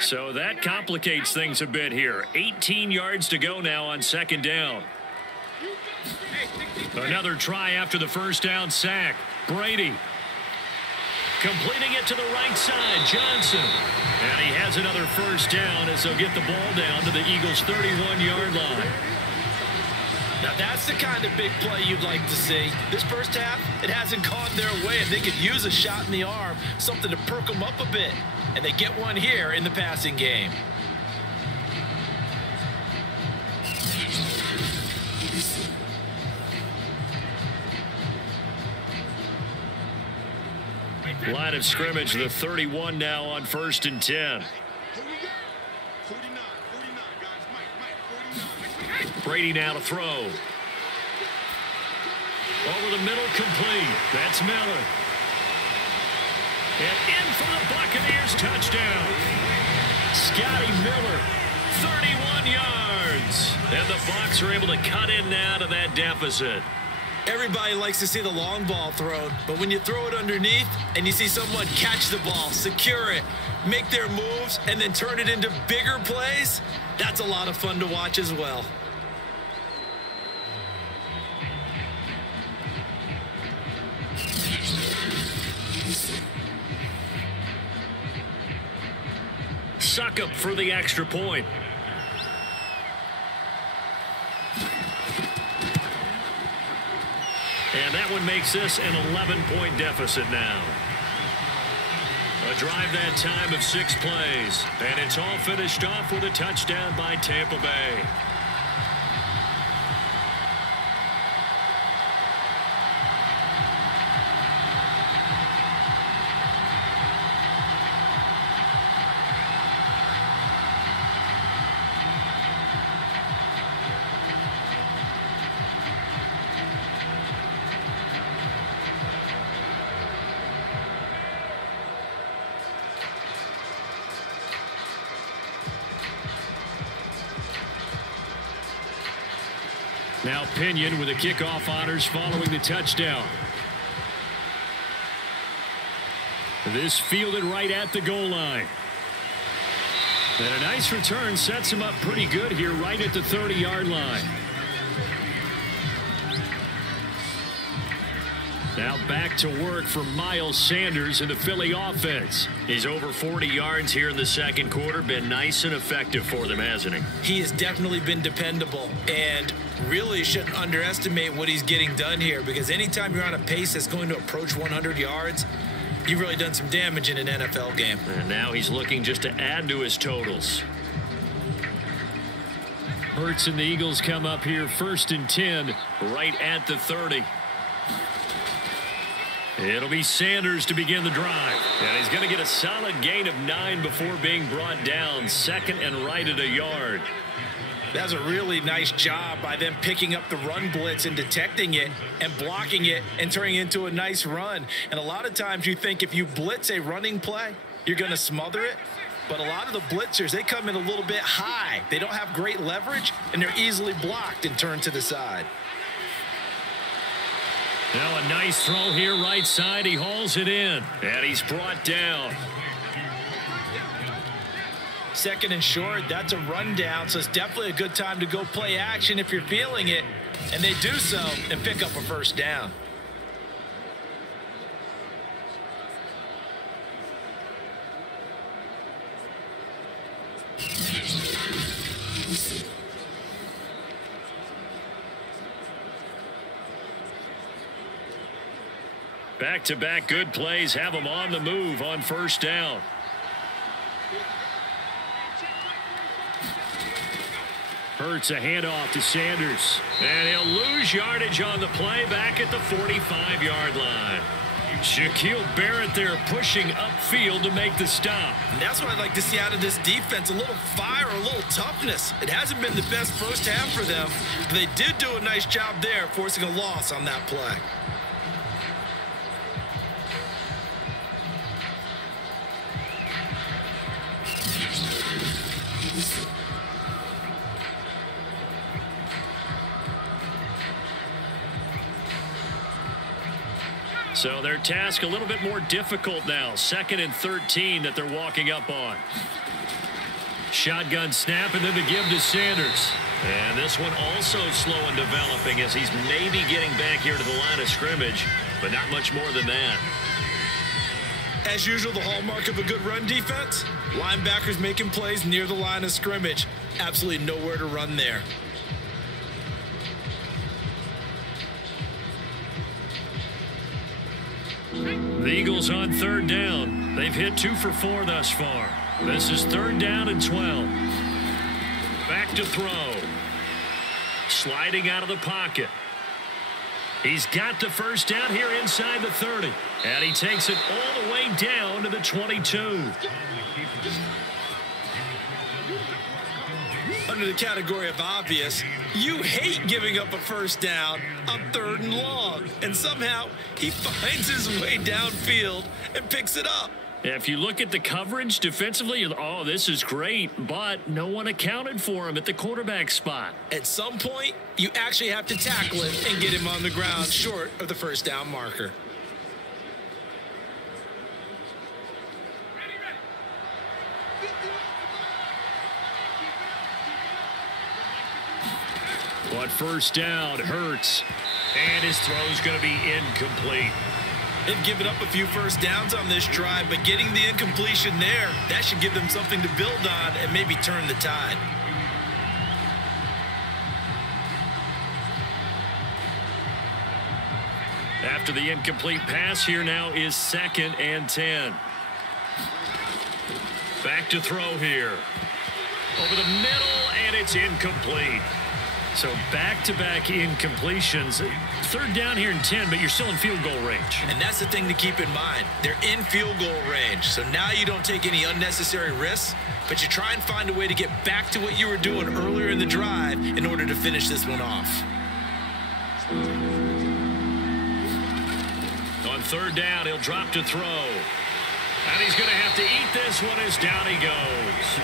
So that complicates things a bit here. 18 yards to go now on 2nd down. Another try after the 1st down sack. Brady completing it to the right side. Johnson. And he has another 1st down as they'll get the ball down to the Eagles' 31-yard line. Now that's the kind of big play you'd like to see. This first half, it hasn't gone their way, and they could use a shot in the arm, something to perk them up a bit. And they get one here in the passing game. Line of scrimmage, the 31 now on 1st and 10. Brady now to throw. Over the middle, complete. That's Miller. And in for the Buccaneers, touchdown. Scotty Miller, 31 yards. And the Bucs are able to cut in now to that deficit. Everybody likes to see the long ball thrown, but when you throw it underneath and you see someone catch the ball, secure it, make their moves, and then turn it into bigger plays, that's a lot of fun to watch as well. Suck up for the extra point. And that one makes this an 11-point deficit now. A drive that time of 6 plays. And it's all finished off with a touchdown by Tampa Bay. Now Pinion with the kickoff honors following the touchdown. This fielded right at the goal line. And a nice return sets him up pretty good here right at the 30-yard line. Now back to work for Miles Sanders in the Philly offense. He's over 40 yards here in the 2nd quarter. Been nice and effective for them, hasn't he? He has definitely been dependable, and really shouldn't underestimate what he's getting done here, because anytime you're on a pace that's going to approach 100 yards, you've really done some damage in an NFL game. And now he's looking just to add to his totals. Hurts and the Eagles come up here 1st and 10 right at the 30. It'll be Sanders to begin the drive. And he's going to get a solid gain of 9 before being brought down. 2nd and right at a yard. That's a really nice job by them picking up the run blitz and detecting it and blocking it and turning it into a nice run. And a lot of times you think if you blitz a running play, you're going to smother it. But a lot of the blitzers, they come in a little bit high. They don't have great leverage, and they're easily blocked and turned to the side. Now a nice throw here right side. He hauls it in, and he's brought down. Second and short, that's a rundown, so it's definitely a good time to go play action if you're feeling it. And they do so and pick up a first down. Back-to-back good plays have him on the move on first down. Hurts a handoff to Sanders. And he'll lose yardage on the play back at the 45-yard line. Shaquille Barrett there pushing upfield to make the stop. And that's what I'd like to see out of this defense, a little fire, a little toughness. It hasn't been the best first half for them, but they did do a nice job there forcing a loss on that play. So their task a little bit more difficult now. 2nd and 13 that they're walking up on. Shotgun snap and then the give to Sanders. And this one also slow in developing as he's maybe getting back here to the line of scrimmage, but not much more than that. As usual, the hallmark of a good run defense, linebackers making plays near the line of scrimmage. Absolutely nowhere to run there. The Eagles on 3rd down. They've hit 2 for 4 thus far. This is 3rd down and 12. Back to throw. Sliding out of the pocket. He's got the first down here inside the 30. And he takes it all the way down to the 22. Under the category of obvious, you hate giving up a first down on 3rd and long. And somehow he finds his way downfield and picks it up. If you look at the coverage defensively, oh, this is great, but no one accounted for him at the quarterback spot. At some point, you actually have to tackle him and get him on the ground short of the first down marker. But first down hurts, and his throw's going to be incomplete. They've given up a few first downs on this drive, but getting the incompletion there, that should give them something to build on and maybe turn the tide. After the incomplete pass, here now is 2nd and 10. Back to throw here. Over the middle, and it's incomplete. So back-to-back incompletions. 3rd down here and 10, but you're still in field goal range. And that's the thing to keep in mind. They're in field goal range. So now you don't take any unnecessary risks, but you try and find a way to get back to what you were doing earlier in the drive in order to finish this one off. On 3rd down, he'll drop to throw. And he's going to have to eat this one as down he goes.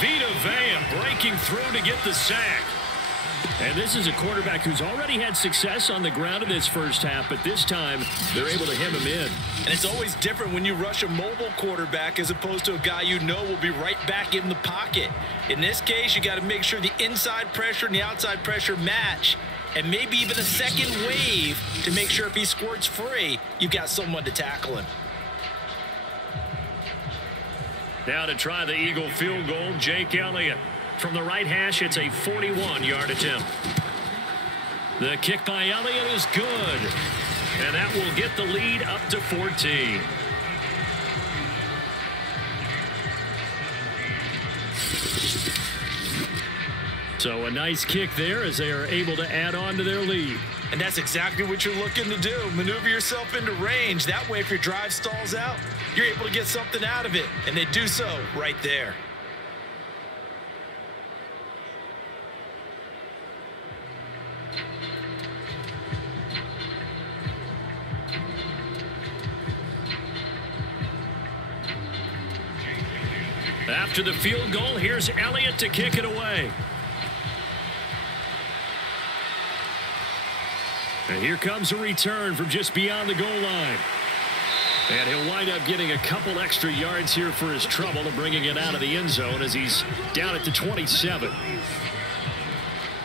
Vita Vea breaking through to get the sack. And this is a quarterback who's already had success on the ground in this first half, but this time they're able to hem him in. And it's always different when you rush a mobile quarterback as opposed to a guy you know will be right back in the pocket. In this case, you got to make sure the inside pressure and the outside pressure match, and maybe even a second wave to make sure if he squirts free, you've got someone to tackle him. Now to try the Eagle field goal, Jake Elliott. From the right hash, it's a 41-yard attempt. The kick by Elliott is good. And that will get the lead up to 14. So a nice kick there as they are able to add on to their lead. And that's exactly what you're looking to do. Maneuver yourself into range. That way, if your drive stalls out, you're able to get something out of it. And they do so right there. After the field goal, here's Elliott to kick it away. And here comes a return from just beyond the goal line. And he'll wind up getting a couple extra yards here for his trouble and bringing it out of the end zone as he's down at the 27.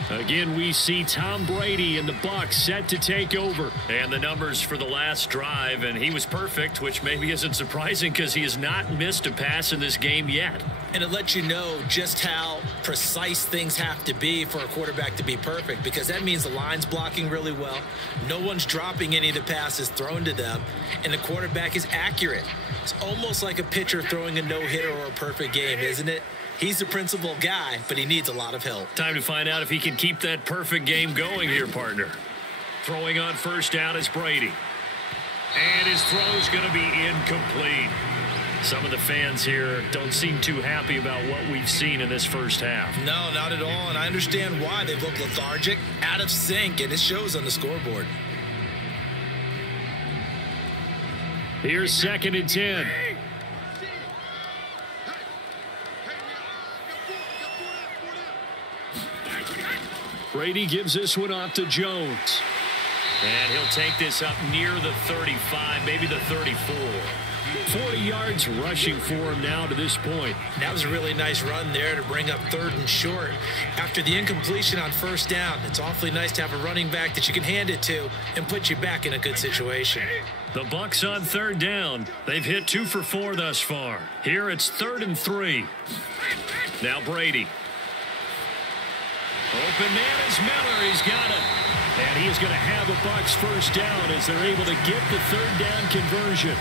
Again, we see Tom Brady and the Bucs set to take over. And the numbers for the last drive, and he was perfect, which maybe isn't surprising because he has not missed a pass in this game yet. And it lets you know just how precise things have to be for a quarterback to be perfect, because that means the line's blocking really well. No one's dropping any of the passes thrown to them, and the quarterback is accurate. It's almost like a pitcher throwing a no-hitter or a perfect game, isn't it? He's the principal guy, but he needs a lot of help. Time to find out if he can keep that perfect game going here, partner. Throwing on first down is Brady. And his throw's going to be incomplete. Some of the fans here don't seem too happy about what we've seen in this first half. No, not at all, and I understand why. They look lethargic, out of sync, and it shows on the scoreboard. Here's 2nd and 10. Brady gives this one off to Jones. And he'll take this up near the 35, maybe the 34. 40 yards rushing for him now to this point. That was a really nice run there to bring up 3rd and short. After the incompletion on first down, it's awfully nice to have a running back that you can hand it to and put you back in a good situation. The Bucs on 3rd down. They've hit 2 for 4 thus far. Here it's 3rd and 3. Now Brady. Open man is Miller. He's got it. And he is going to have the Bucs first down as they're able to get the 3rd down conversion.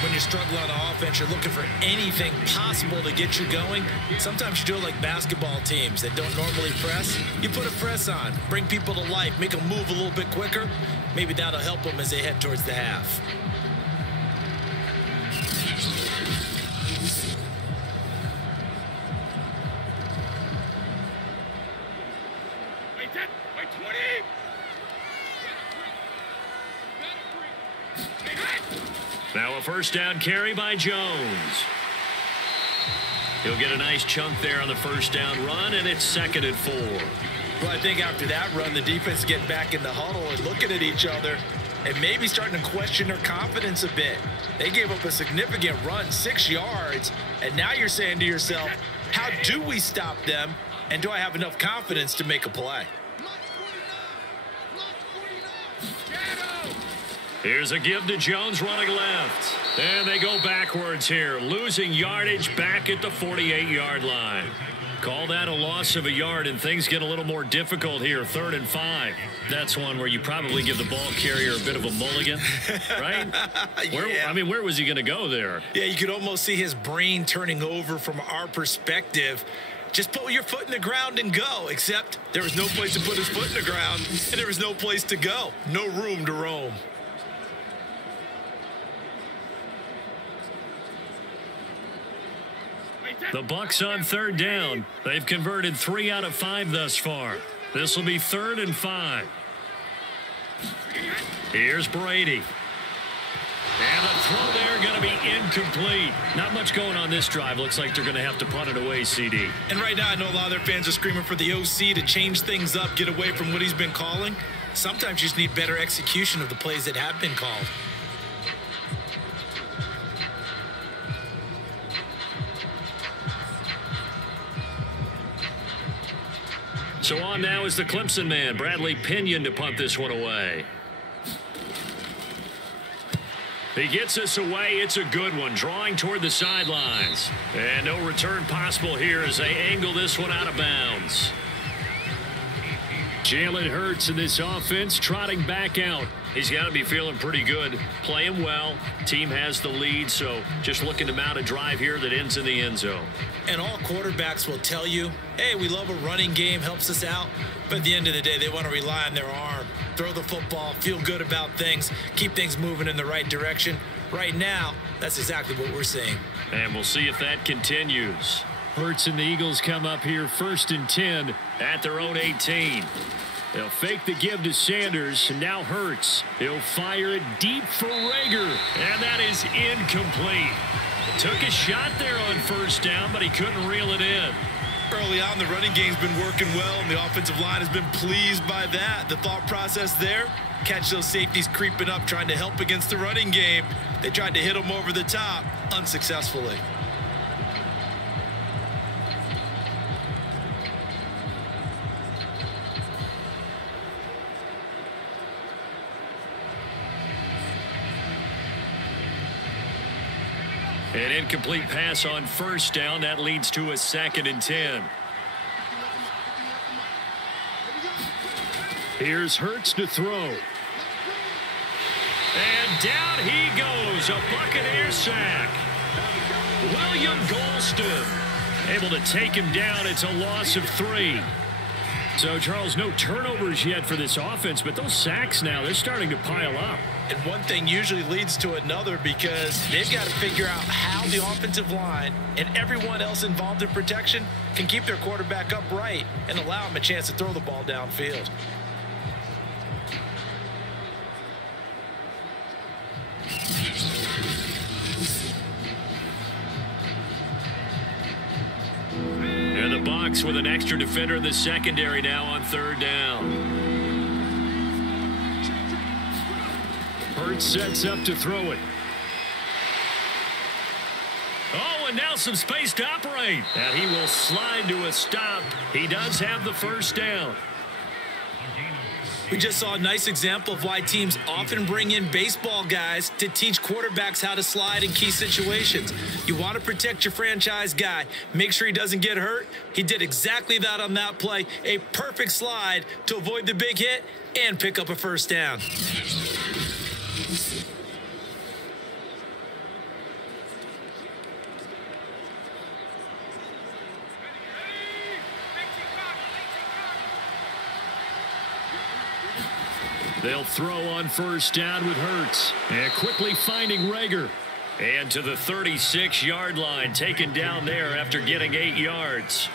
When you're struggling on offense, you're looking for anything possible to get you going. Sometimes you do it like basketball teams that don't normally press. You put a press on, bring people to life, make them move a little bit quicker. Maybe that'll help them as they head towards the half. Now a first down carry by Jones. He'll get a nice chunk there on the first down run, and it's 2nd and 4. Well, I think after that run, the defense getting back in the huddle and looking at each other and maybe starting to question their confidence a bit. They gave up a significant run, 6 yards, and now you're saying to yourself, how do we stop them, and do I have enough confidence to make a play? Here's a give to Jones running left. And they go backwards here, losing yardage back at the 48-yard line. Call that a loss of a yard, and things get a little more difficult here, 3rd and 5. That's one where you probably give the ball carrier a bit of a mulligan, right? Yeah. Where was he going to go there? Yeah, you could almost see his brain turning over from our perspective. Just put your foot in the ground and go, except there was no place to put his foot in the ground, and there was no place to go. No room to roam. The Bucs on 3rd down. They've converted 3 out of 5 thus far. This will be 3rd and 5. Here's Brady. And the throw there going to be incomplete. Not much going on this drive. Looks like they're going to have to punt it away, CD. And right now, I know a lot of their fans are screaming for the OC to change things up, get away from what he's been calling. Sometimes you just need better execution of the plays that have been called. So on now is the Clemson man, Bradley Pinion, to punt this one away. He gets this away. It's a good one, drawing toward the sidelines. And no return possible here as they angle this one out of bounds. Jalen Hurts in this offense trotting back out. He's got to be feeling pretty good, playing well. Team has the lead, so just looking to mount a drive here that ends in the end zone. And all quarterbacks will tell you, hey, we love a running game, helps us out. But at the end of the day, they want to rely on their arm, throw the football, feel good about things, keep things moving in the right direction. Right now, that's exactly what we're seeing. And we'll see if that continues. Hurts and the Eagles come up here 1st and 10 at their own 18. They'll fake the give to Sanders, and now Hurts. He'll fire it deep for Rager, and that is incomplete. Took a shot there on first down, but he couldn't reel it in. Early on, the running game's been working well, and the offensive line has been pleased by that. The thought process there, catch those safeties creeping up, trying to help against the running game. They tried to hit them over the top, unsuccessfully. An incomplete pass on first down. That leads to a 2nd and 10. Here's Hurts to throw. And down he goes. A Buccaneer sack. William Golston able to take him down. It's a loss of 3. So, Charles, no turnovers yet for this offense, but those sacks now, they're starting to pile up. And one thing usually leads to another because they've got to figure out how the offensive line and everyone else involved in protection can keep their quarterback upright and allow him a chance to throw the ball downfield. And the Bucs with an extra defender in the secondary now on 3rd down. Hurts sets up to throw it. Oh, and now some space to operate. And he will slide to a stop. He does have the first down. We just saw a nice example of why teams often bring in baseball guys to teach quarterbacks how to slide in key situations. You want to protect your franchise guy. Make sure he doesn't get hurt. He did exactly that on that play. A perfect slide to avoid the big hit and pick up a first down. They'll throw on first down with Hurts. And quickly finding Rager. And to the 36-yard line, taken down there after getting 8 yards.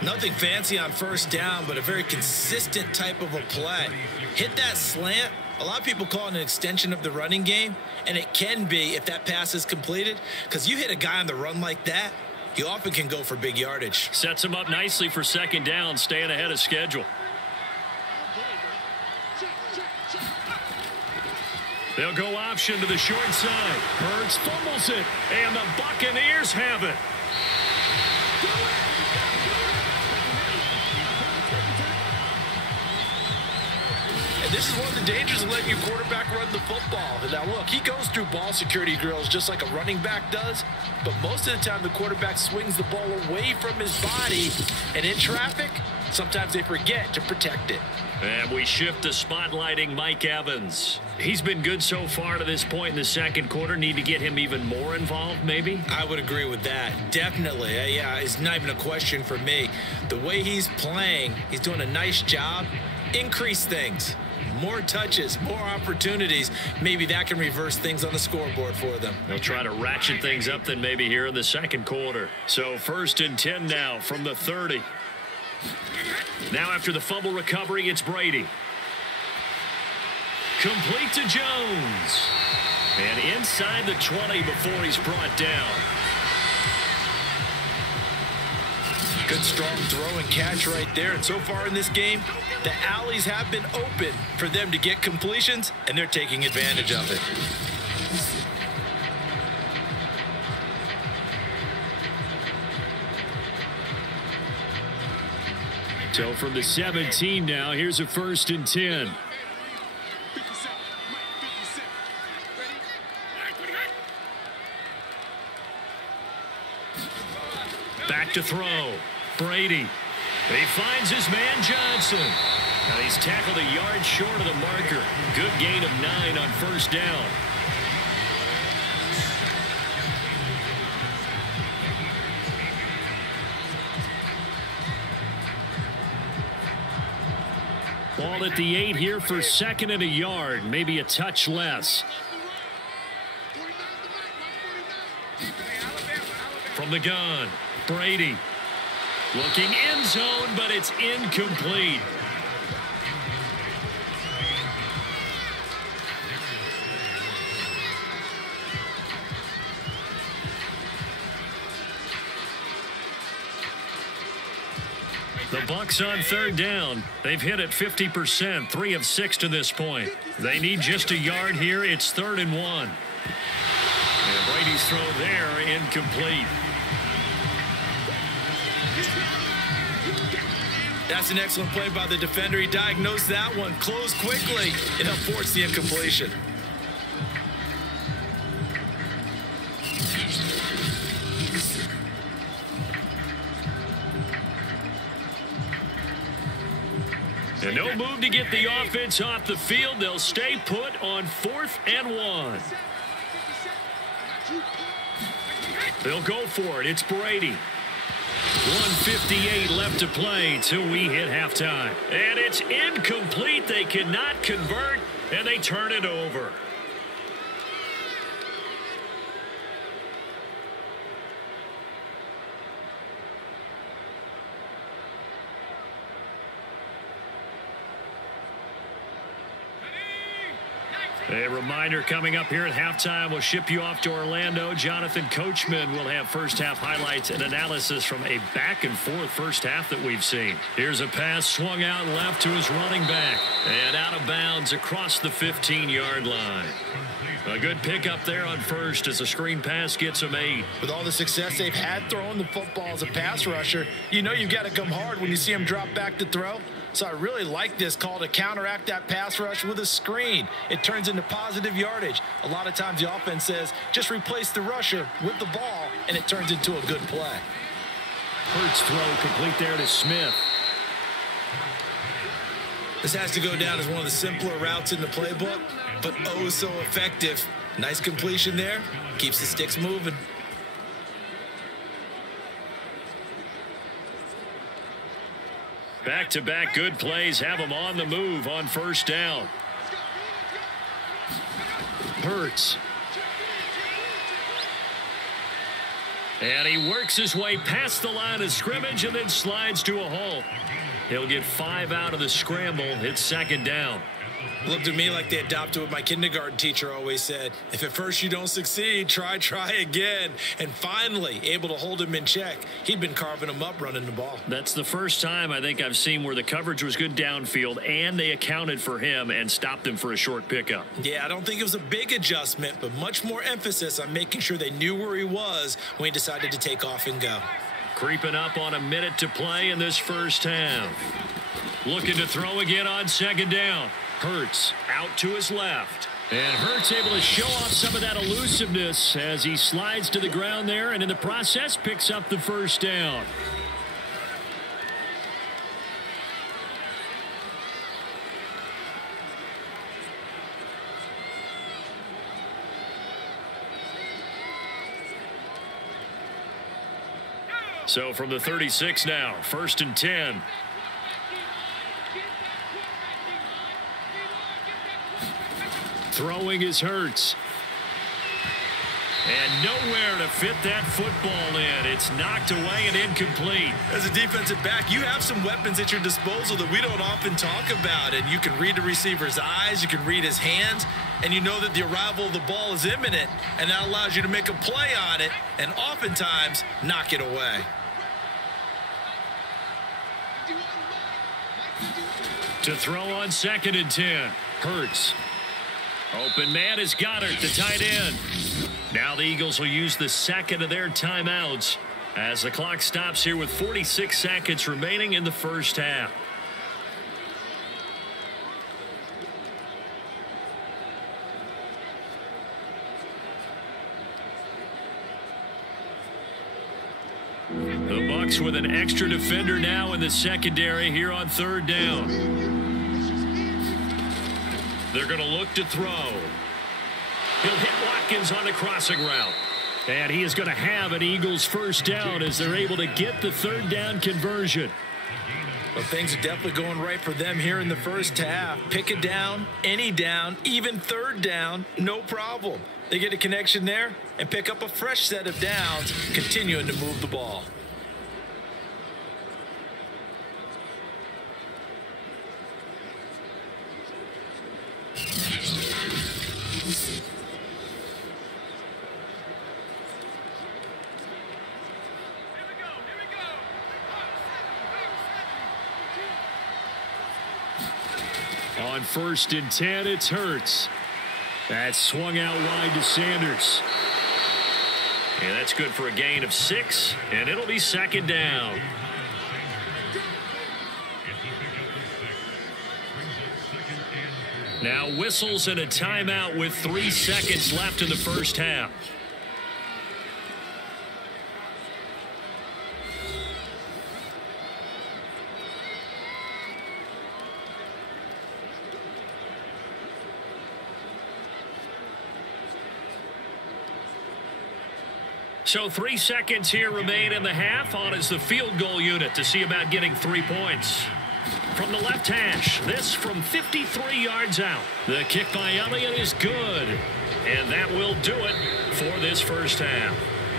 Nothing fancy on first down, but a very consistent type of a play. Hit that slant. A lot of people call it an extension of the running game, and it can be if that pass is completed, because you hit a guy on the run like that, you often can go for big yardage. Sets him up nicely for 2nd down, staying ahead of schedule. They'll go option to the short side. Hurts fumbles it, and the Buccaneers have it. And this is one of the dangers of letting your quarterback run the football. And now, look, he goes through ball security drills just like a running back does, but most of the time the quarterback swings the ball away from his body, and in traffic, sometimes they forget to protect it. And we shift to spotlighting Mike Evans. He's been good so far to this point in the 2nd quarter. Need to get him even more involved, maybe? I would agree with that. Definitely. Yeah, it's not even a question for me. The way he's playing, he's doing a nice job. Increase things. More touches, more opportunities. Maybe that can reverse things on the scoreboard for them. They'll try to ratchet things up then maybe here in the 2nd quarter. So 1st and 10 now from the 30. Now after the fumble recovery, it's Brady. Complete to Jones. And inside the 20 before he's brought down. Good strong throw and catch right there. And so far in this game, the alleys have been open for them to get completions, and they're taking advantage of it. So from the 17 now, here's a 1st and 10. Back to throw. Brady. He finds his man Johnson. Now he's tackled a yard short of the marker. Good gain of 9 on 1st down. Ball at the 8 here for 2nd and a yard. Maybe a touch less. From the gun, Brady. Looking end zone, but it's incomplete. Bucs on third down. They've hit it 50%, 3 of 6 to this point. They need just a yard here. It's 3rd and 1. And Brady's throw there incomplete. That's an excellent play by the defender. He diagnosed that one, closed quickly, and forced the incompletion. And no move to get the offense off the field. They'll stay put on 4th and 1. They'll go for it. It's Brady. 1:58 left to play till we hit halftime. And it's incomplete. They cannot convert, and they turn it over. A reminder coming up here at halftime. We'll ship you off to Orlando. Jonathan Coachman will have first half highlights and analysis from a back and forth first half that we've seen. Here's a pass swung out left to his running back and out of bounds across the 15-yard line. A good pickup there on first as a screen pass gets him 8. With all the success they've had throwing the football as a pass rusher, you know you've got to come hard when you see him drop back to throw. So I really like this call to counteract that pass rush with a screen. It turns into positive yardage. A lot of times the offense says, just replace the rusher with the ball, and it turns into a good play. Hurts throw complete there to Smith. This has to go down as one of the simpler routes in the playbook, but oh so effective. Nice completion there. Keeps the sticks moving. Back-to-back good plays have him on the move on first down. Hurts. And he works his way past the line of scrimmage and then slides to a halt. He'll get 5 out of the scramble. It's 2nd down. Looked at me like they adopted what my kindergarten teacher always said. If at first you don't succeed, try again. And finally, able to hold him in check. He'd been carving him up running the ball. That's the first time I think I've seen where the coverage was good downfield and they accounted for him and stopped him for a short pickup. Yeah, I don't think it was a big adjustment, but much more emphasis on making sure they knew where he was when he decided to take off and go. Creeping up on a minute to play in this first half. Looking to throw again on 2nd down. Hurts out to his left. And Hurts able to show off some of that elusiveness as he slides to the ground there and in the process picks up the first down. So from the 36 now, 1st and 10. Throwing is Hurts. And nowhere to fit that football in. It's knocked away and incomplete. As a defensive back, you have some weapons at your disposal that we don't often talk about. And you can read the receiver's eyes, you can read his hands, and you know that the arrival of the ball is imminent. And that allows you to make a play on it and oftentimes knock it away. To throw on 2nd and 10. Hurts. Open man is Goddard, the tight end. Now the Eagles will use the 2nd of their timeouts as the clock stops here with 46 seconds remaining in the first half. The Bucs with an extra defender now in the secondary here on 3rd down. They're going to look to throw. He'll hit Watkins on the crossing route. And he is going to have an Eagles first down as they're able to get the 3rd down conversion. Well, things are definitely going right for them here in the first half. Pick it down, any down, even 3rd down, no problem. They get a connection there and pick up a fresh set of downs, continuing to move the ball. 1st and 10. It's Hurts. That's swung out wide to Sanders. And that's good for a gain of 6, and it'll be 2nd down. Now whistles and a timeout with 3 seconds left in the first half. So 3 seconds here remain in the half. On is the field goal unit to see about getting 3 points. From the left hash, this from 53 yards out. The kick by Elliott is good. And that will do it for this first half.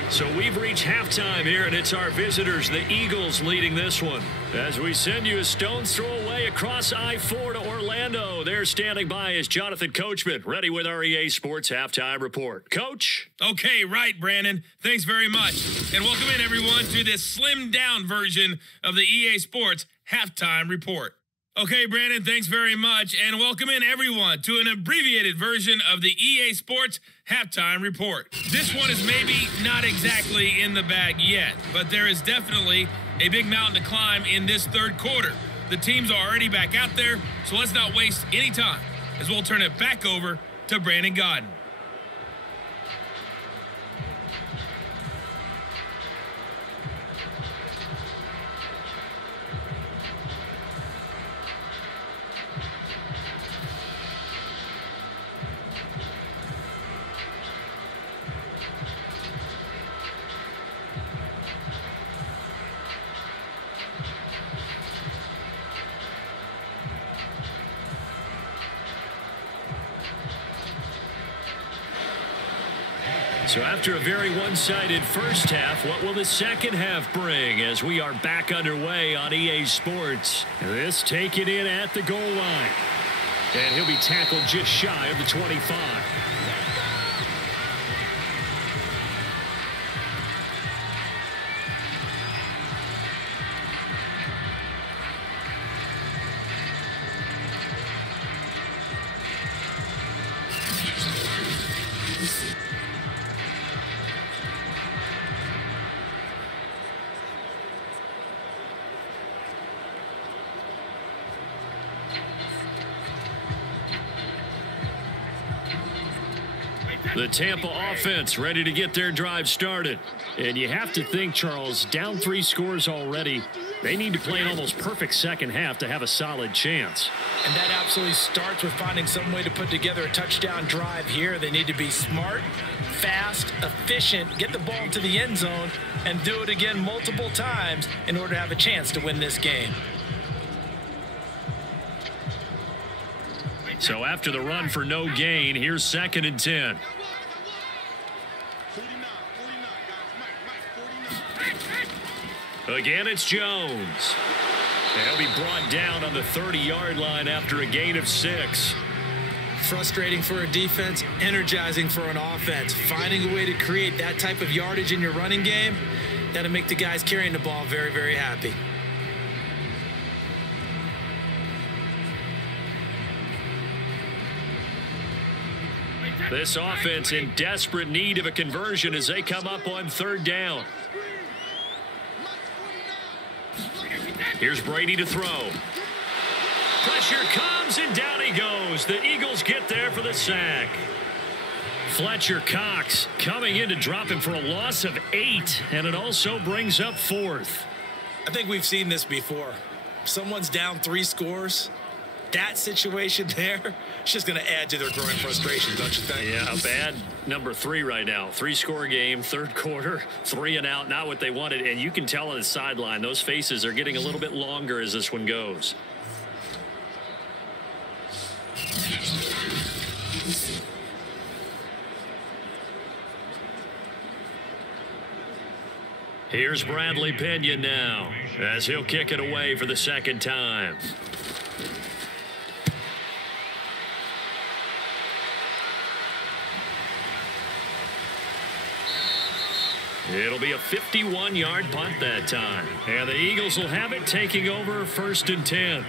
So we've reached halftime here, and it's our visitors, the Eagles, leading this one. As we send you a stone's throw away across I-4 to Orlando. There standing by is Jonathan Coachman, ready with our EA Sports Halftime Report. Coach? Okay, right, Brandon. Thanks very much. And welcome in, everyone, to this slimmed-down version of the EA Sports Halftime Report. Okay, Brandon, thanks very much. And welcome in, everyone, to an abbreviated version of the EA Sports Halftime Report. This one is maybe not exactly in the bag yet, but there is definitely a big mountain to climb in this third quarter. The teams are already back out there, so let's not waste any time, as we'll turn it back over to Brandon Godden. So after a very one-sided first half, what will the second half bring as we are back underway on EA Sports? This taken in at the goal line. And he'll be tackled just shy of the 25. The Tampa offense ready to get their drive started. And you have to think, Charles, down 3 scores already. They need to play an almost perfect second half to have a solid chance. And that absolutely starts with finding some way to put together a touchdown drive here. They need to be smart, fast, efficient, get the ball to the end zone, and do it again multiple times in order to have a chance to win this game. So after the run for no gain, here's 2nd and 10. Again, it's Jones. He'll be brought down on the 30-yard line after a gain of 6. Frustrating for a defense, energizing for an offense. Finding a way to create that type of yardage in your running game, that'll make the guys carrying the ball very, very happy. This offense in desperate need of a conversion as they come up on 3rd down. Here's Brady to throw. Pressure comes, and down he goes. The Eagles get there for the sack. Fletcher Cox coming in to drop him for a loss of 8, and it also brings up 4th. I think we've seen this before. Someone's down 3 scores. That situation there, it's just going to add to their growing frustration, don't you think? Yeah, bad number 3 right now. 3-score game, 3rd quarter, 3 and out, not what they wanted. And you can tell on the sideline, those faces are getting a little bit longer as this one goes. Here's Bradley Pinion now, as he'll kick it away for the 2nd time. It'll be a 51-yard punt that time. And the Eagles will have it, taking over 1st and 10.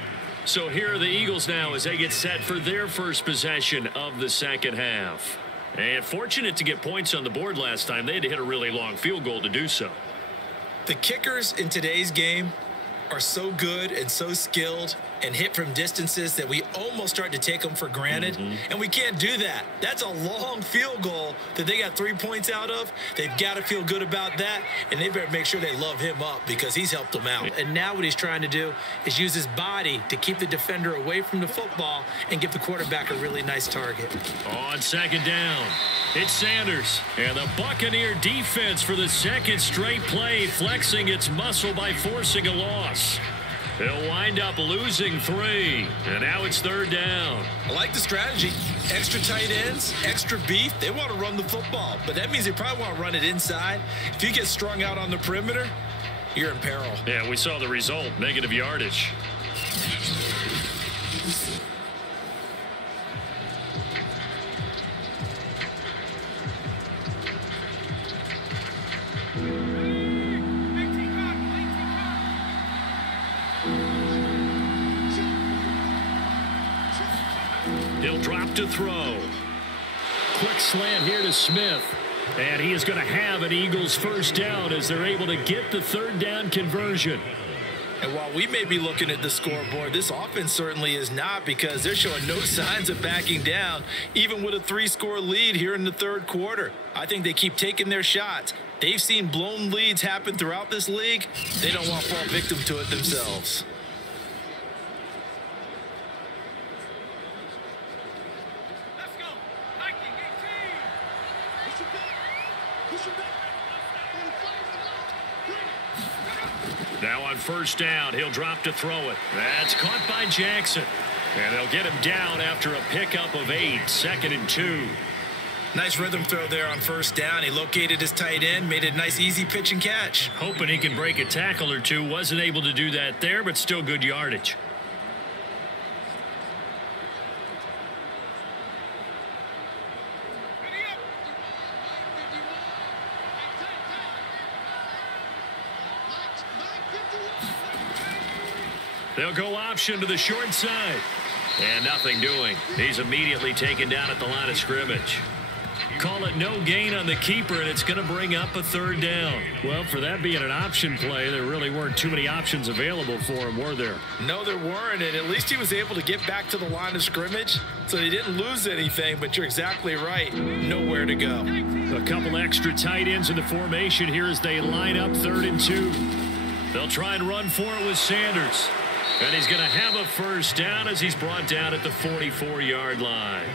So here are the Eagles now as they get set for their first possession of the second half. And fortunate to get points on the board last time. They had to hit a really long field goal to do so. The kickers in today's game are so good and so skilled and hit from distances that we almost start to take them for granted. And we can't do that. That's a long field goal that they got 3 points out of. They've got to feel good about that, and they better make sure they love him up because he's helped them out. And now what he's trying to do is use his body to keep the defender away from the football and give the quarterback a really nice target. On second down, it's Sanders. And the Buccaneer defense for the second straight play, flexing its muscle by forcing a loss. They'll wind up losing 3, and now it's third down. I like the strategy. Extra tight ends, extra beef. They want to run the football, but that means they probably want to run it inside. If you get strung out on the perimeter, you're in peril. Yeah, we saw the result, negative yardage. He'll drop to throw. Quick slant here to Smith. And he is going to have an Eagles first down as they're able to get the third down conversion. And while we may be looking at the scoreboard, this offense certainly is not, because they're showing no signs of backing down, even with a 3-score lead here in the third quarter. I think they keep taking their shots. They've seen blown leads happen throughout this league. They don't want to fall victim to it themselves. Now on first down, he'll drop to throw it. That's caught by Jackson. And they'll get him down after a pickup of 8, 2nd and 2. Nice rhythm throw there on first down. He located his tight end, made a nice easy pitch and catch. Hoping he can break a tackle or two. Wasn't able to do that there, but still good yardage. They'll go option to the short side. And nothing doing. He's immediately taken down at the line of scrimmage. Call it no gain on the keeper, and it's going to bring up a third down. Well, for that being an option play, there really weren't too many options available for him, were there? No, there weren't, and at least he was able to get back to the line of scrimmage, so they didn't lose anything, but you're exactly right. Nowhere to go. A couple extra tight ends in the formation here as they line up 3rd and 2. They'll try and run for it with Sanders. And he's going to have a first down as he's brought down at the 44-yard line.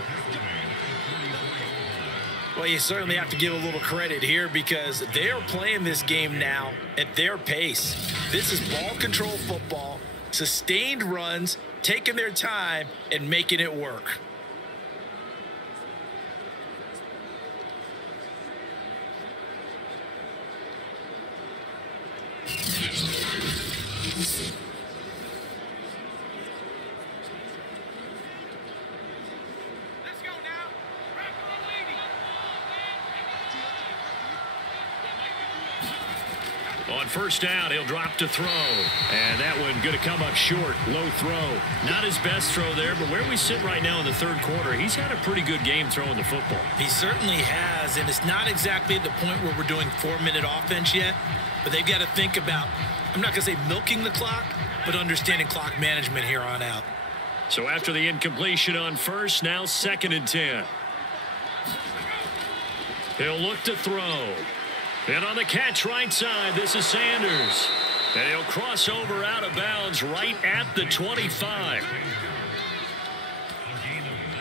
Well, you certainly have to give a little credit here because they're playing this game now at their pace. This is ball control football, sustained runs, taking their time and making it work. On first down, he'll drop to throw. And that one going to come up short. Low throw. Not his best throw there, but where we sit right now in the third quarter, he's had a pretty good game throwing the football. He certainly has, and it's not exactly at the point where we're doing 4-minute offense yet, but they've got to think about, I'm not going to say milking the clock, but understanding clock management here on out. So after the incompletion on first, now 2nd and 10. He'll look to throw. And on the catch right side, this is Sanders. And he'll cross over out of bounds right at the 25.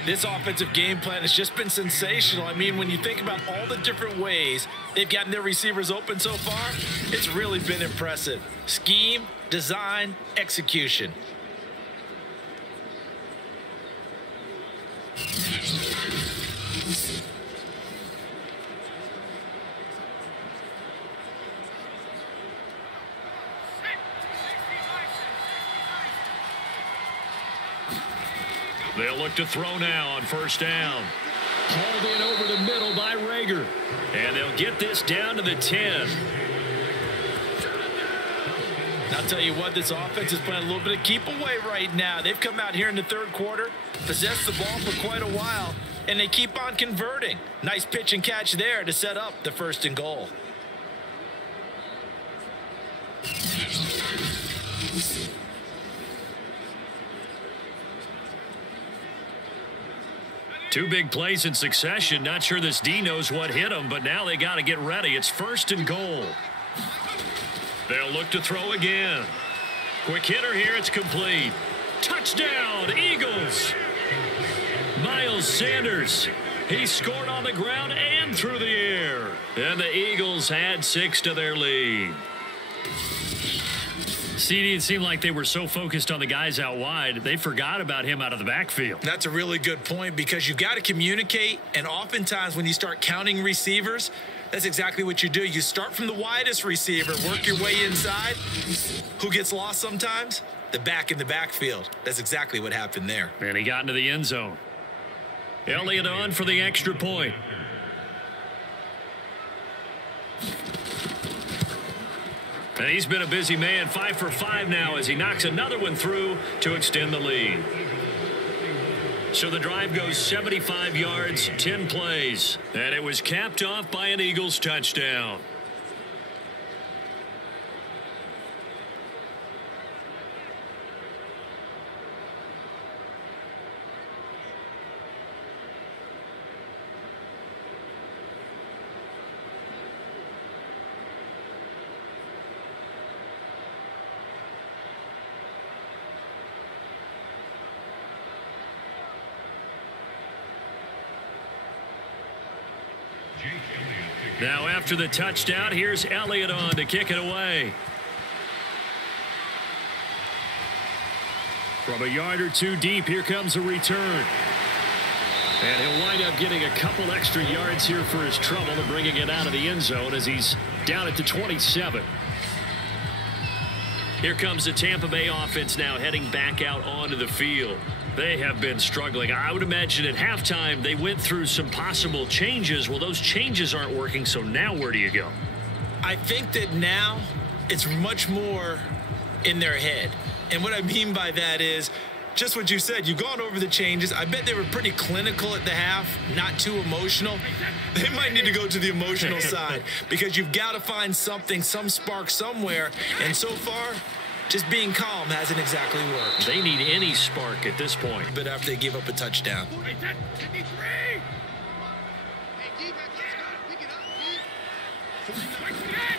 This offensive game plan has just been sensational. I mean, when you think about all the different ways they've gotten their receivers open so far, it's really been impressive. Scheme, design, execution. They'll look to throw now on first down. Hauled in over the middle by Rager. And they'll get this down to the 10. And I'll tell you what, this offense is playing a little bit of keep away right now. They've come out here in the third quarter, possessed the ball for quite a while, and they keep on converting. Nice pitch and catch there to set up the 1st and goal. Two big plays in succession. Not sure this D knows what hit him, but now they got to get ready. It's 1st and goal. They'll look to throw again. Quick hitter here. It's complete. Touchdown, Eagles. Miles Sanders. He scored on the ground and through the air. And the Eagles add 6 to their lead. CD, it seemed like they were so focused on the guys out wide, they forgot about him out of the backfield. That's a really good point because you've got to communicate, and oftentimes when you start counting receivers, that's exactly what you do. You start from the widest receiver, work your way inside. Who gets lost sometimes? The back in the backfield. That's exactly what happened there. And he got into the end zone. Elliott on for the extra point. And he's been a busy man, 5 for 5 now as he knocks another one through to extend the lead. So the drive goes 75 yards, 10 plays, and it was capped off by an Eagles touchdown. Now after the touchdown, here's Elliott on to kick it away. From a yard or two deep, here comes a return. And he'll wind up getting a couple extra yards here for his trouble and bringing it out of the end zone as he's down at the 27. Here comes the Tampa Bay offense now heading back out onto the field. They have been struggling. I would imagine at halftime they went through some possible changes. Well, those changes aren't working, so now where do you go? I think that now it's much more in their head. And what I mean by that is just what you said. You've gone over the changes. I bet they were pretty clinical at the half, not too emotional. They might need to go to the emotional side because you've got to find something, some spark somewhere. And so far, just being calm hasn't exactly worked. They need any spark at this point. But after they give up a touchdown.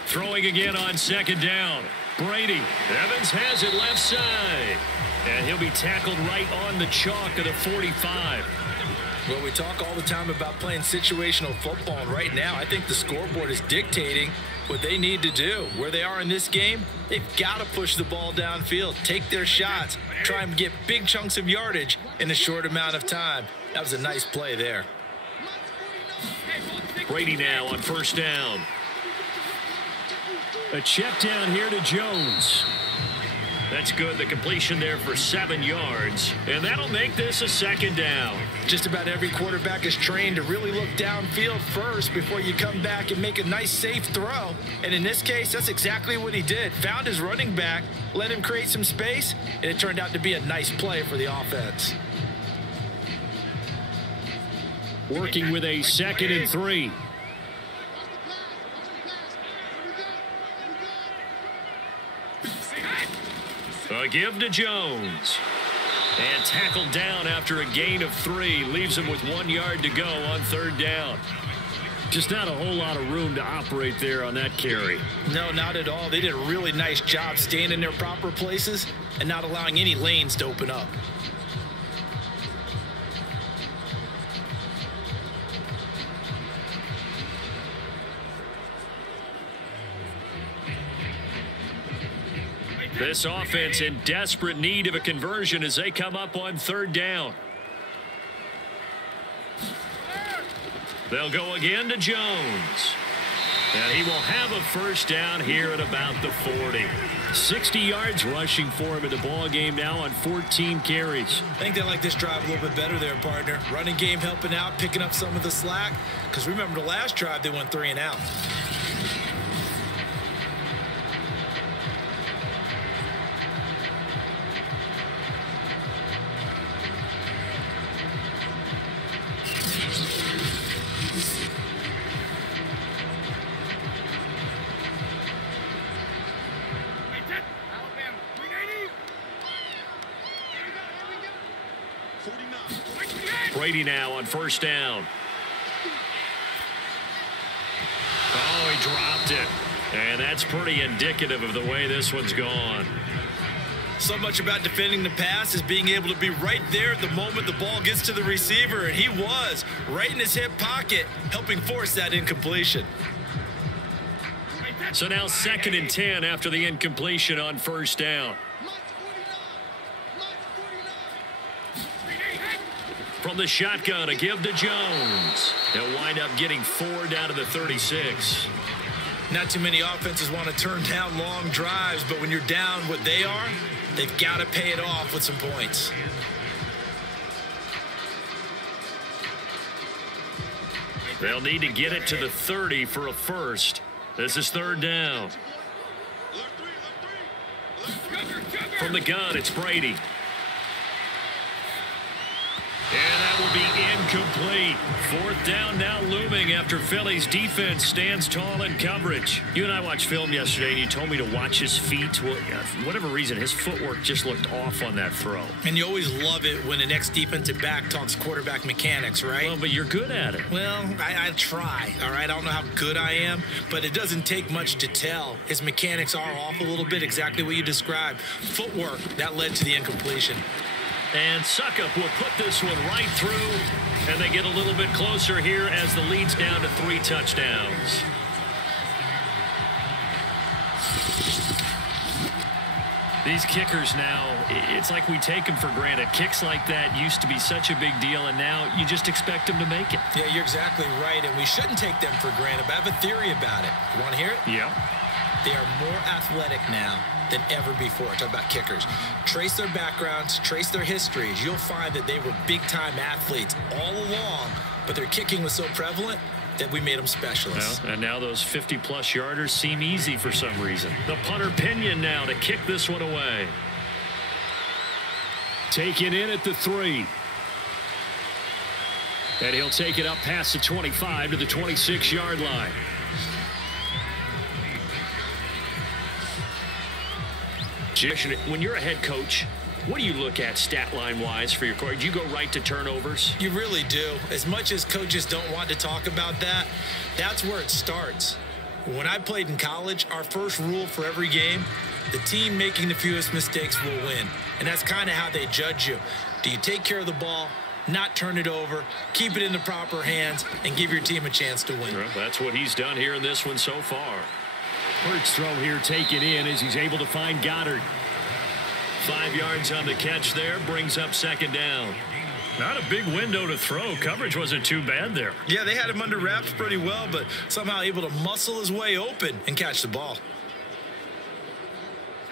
Throwing again on 2nd down. Brady. Evans has it left side. And he'll be tackled right on the chalk of the 45. Well, we talk all the time about playing situational football, and right now I think the scoreboard is dictating what they need to do. Where they are in this game, they've got to push the ball downfield, take their shots, try and get big chunks of yardage in a short amount of time. That was a nice play there. Brady now on 1st down. A check down here to Jones. That's good. The completion there for 7 yards. And that'll make this a 2nd down. Just about every quarterback is trained to really look downfield first before you come back and make a nice, safe throw. And in this case, that's exactly what he did. Found his running back, let him create some space, and it turned out to be a nice play for the offense. Working with a 2nd and 3. A give to Jones. And tackled down after a gain of 3. Leaves him with 1 yard to go on 3rd down. Just not a whole lot of room to operate there on that carry. No, not at all. They did a really nice job staying in their proper places and not allowing any lanes to open up. This offense in desperate need of a conversion as they come up on 3rd down. They'll go again to Jones. And he will have a 1st down here at about the 40. 60 yards rushing for him in the ball game now on 14 carries. I think they like this drive a little bit better there, partner. Running game helping out, picking up some of the slack. Because remember the last drive, they went 3 and out. Brady now on first down. Oh, he dropped it. And that's pretty indicative of the way this one's gone. So much about defending the pass is being able to be right there at the moment the ball gets to the receiver, and he was right in his hip pocket, helping force that incompletion. So now 2nd and 10 after the incompletion on first down. From the shotgun, a give to Jones. He'll wind up getting 4 down to the 36. Not too many offenses want to turn down long drives, but when you're down what they are, they've got to pay it off with some points. They'll need to get it to the 30 for a first. This is 3rd down. From the gun, it's Brady. And that will be incomplete. 4th down now looming after Philly's defense stands tall in coverage. You and I watched film yesterday, and you told me to watch his feet. Well, for whatever reason, his footwork just looked off on that throw. And you always love it when the next defensive back talks quarterback mechanics, right? Well, but you're good at it. Well, I try, all right? I don't know how good I am, but it doesn't take much to tell. His mechanics are off a little bit, exactly what you described. Footwork, that led to the incompletion. And Suckup will put this one right through, and they get a little bit closer here as the lead's down to 3 touchdowns. These kickers now, it's like we take them for granted. Kicks like that used to be such a big deal, and now you just expect them to make it. Yeah, you're exactly right, and we shouldn't take them for granted, but I have a theory about it. You want to hear it? Yeah. They are more athletic now than ever before. Talk about kickers. Trace their backgrounds, trace their histories. You'll find that they were big-time athletes all along, but their kicking was so prevalent that we made them specialists. Well, and now those 50-plus yarders seem easy for some reason. The punter Pinion now to kick this one away. Taken in at the 3. And he'll take it up past the 25 to the 26-yard line. When you're a head coach, what do you look at stat line wise for your court? Do you go right to turnovers? You really do. As much as coaches don't want to talk about that, that's where it starts. When I played in college, our first rule for every game, the team making the fewest mistakes will win. And that's kind of how they judge you. Do you take care of the ball, not turn it over, keep it in the proper hands, and give your team a chance to win? Well, that's what he's done here in this one so far. Hurts throw here taken in as he's able to find Goddard. 5 yards on the catch there, brings up 2nd down. Not a big window to throw. Coverage wasn't too bad there. Yeah, they had him under wraps pretty well, but somehow able to muscle his way open and catch the ball.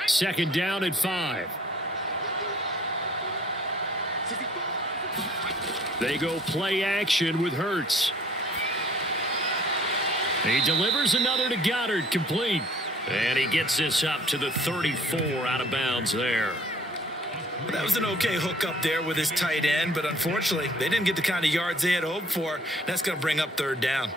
2nd down and 5. They go play action with Hurts. He delivers another to Goddard, complete. And he gets this up to the 34 out of bounds there. Well, that was an okay hook up there with his tight end, but unfortunately, they didn't get the kind of yards they had hoped for. That's going to bring up 3rd down.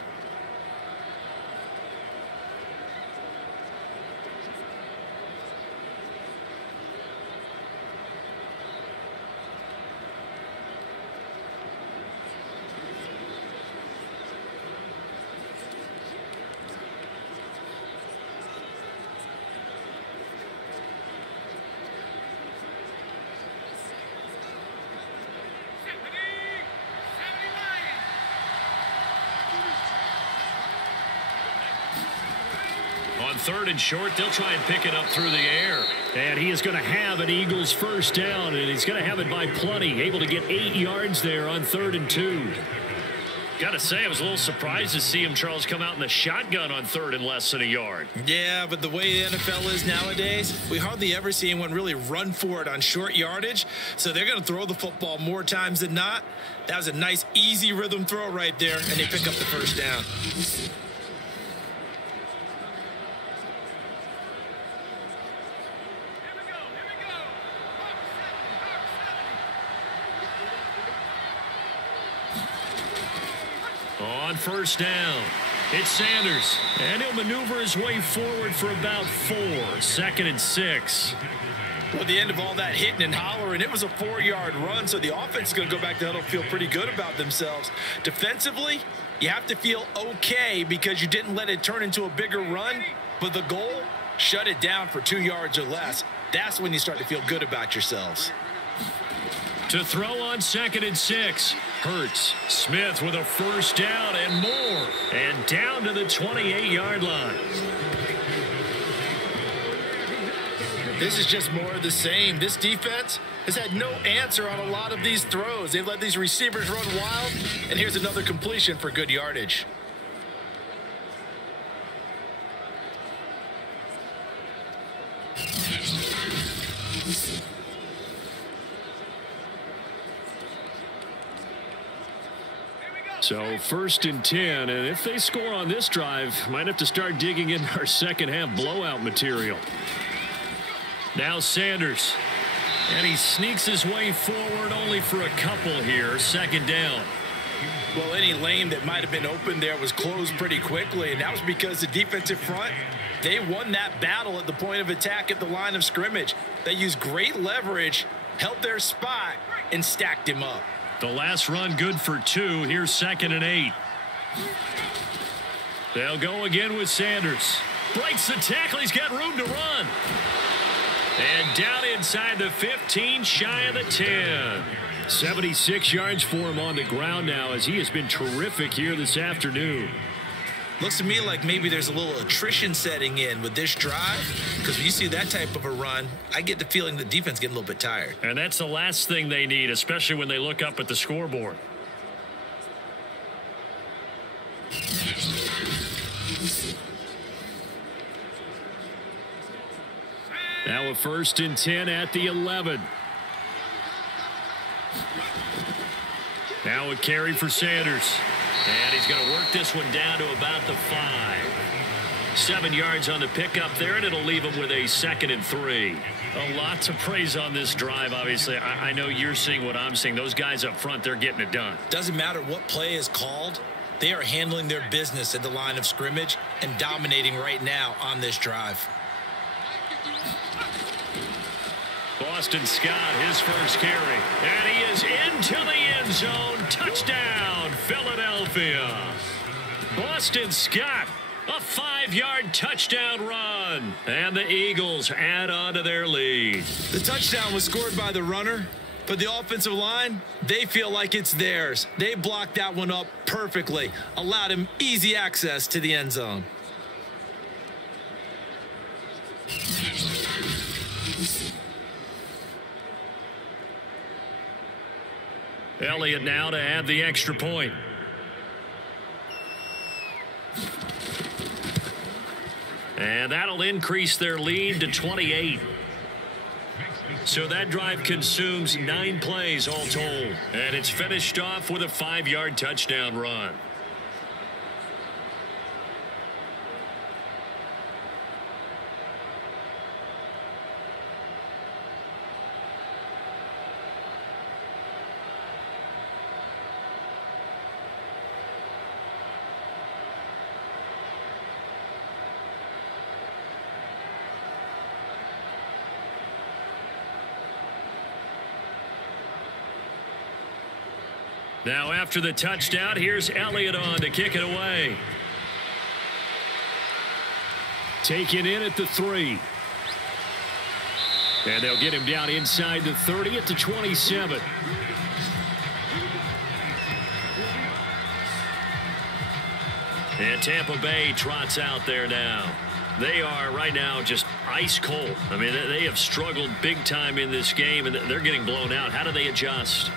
On 3rd and short, they'll try and pick it up through the air. And he is going to have an Eagles first down, and he's going to have it by plenty. Able to get 8 yards there on 3rd and 2. Got to say, I was a little surprised to see him, Charles, come out in the shotgun on 3rd and less than a yard. Yeah, but the way the NFL is nowadays, we hardly ever see anyone really run for it on short yardage. So they're going to throw the football more times than not. That was a nice, easy rhythm throw right there, and they pick up the first down. On first down, it's Sanders, and he'll maneuver his way forward for about 4. 2nd and 6. Well, at the end of all that hitting and hollering, it was a 4-yard run, so the offense is going to go back to huddle, feel pretty good about themselves. Defensively, you have to feel okay because you didn't let it turn into a bigger run, but the goal, shut it down for 2 yards or less. That's when you start to feel good about yourselves. To throw on 2nd and 6. Hurts. Smith with a first down and more. And down to the 28-yard line. This is just more of the same. This defense has had no answer on a lot of these throws. They've let these receivers run wild, and here's another completion for good yardage. So 1st and 10, and if they score on this drive, might have to start digging in our second half blowout material. Now Sanders, and he sneaks his way forward only for a couple here. 2nd down. Well, any lane that might have been open there was closed pretty quickly, and that was because the defensive front, they won that battle at the point of attack at the line of scrimmage. They used great leverage, held their spot, and stacked him up. The last run good for 2. Here's 2nd and 8. They'll go again with Sanders. Breaks the tackle. He's got room to run. And down inside the 15, shy of the 10. 76 yards for him on the ground now as he has been terrific here this afternoon. Looks to me like maybe there's a little attrition setting in with this drive, because when you see that type of a run, I get the feeling the defense getting a little bit tired. And that's the last thing they need, especially when they look up at the scoreboard. Now a 1st and 10 at the 11. Now a carry for Sanders. And he's going to work this one down to about the 5. 7 yards on the pickup there, and it'll leave him with a 2nd and 3. A lot to praise on this drive, obviously. I know you're seeing what I'm seeing. Those guys up front, they're getting it done. Doesn't matter what play is called. They are handling their business at the line of scrimmage and dominating right now on this drive. Boston Scott, his first carry. And he is into the end zone. Touchdown, Philadelphia. Boston Scott, a 5-yard touchdown run. And the Eagles add on to their lead. The touchdown was scored by the runner, but the offensive line, they feel like it's theirs. They blocked that one up perfectly, allowed him easy access to the end zone. Elliott now to add the extra point. And that'll increase their lead to 28. So that drive consumes 9 plays all told. And it's finished off with a 5-yard touchdown run. Now after the touchdown, here's Elliott on to kick it away. Taken in at the 3. And they'll get him down inside the 30 at the 27. And Tampa Bay trots out there now. They are right now just ice cold. I mean, they have struggled big time in this game, and they're getting blown out. How do they adjust?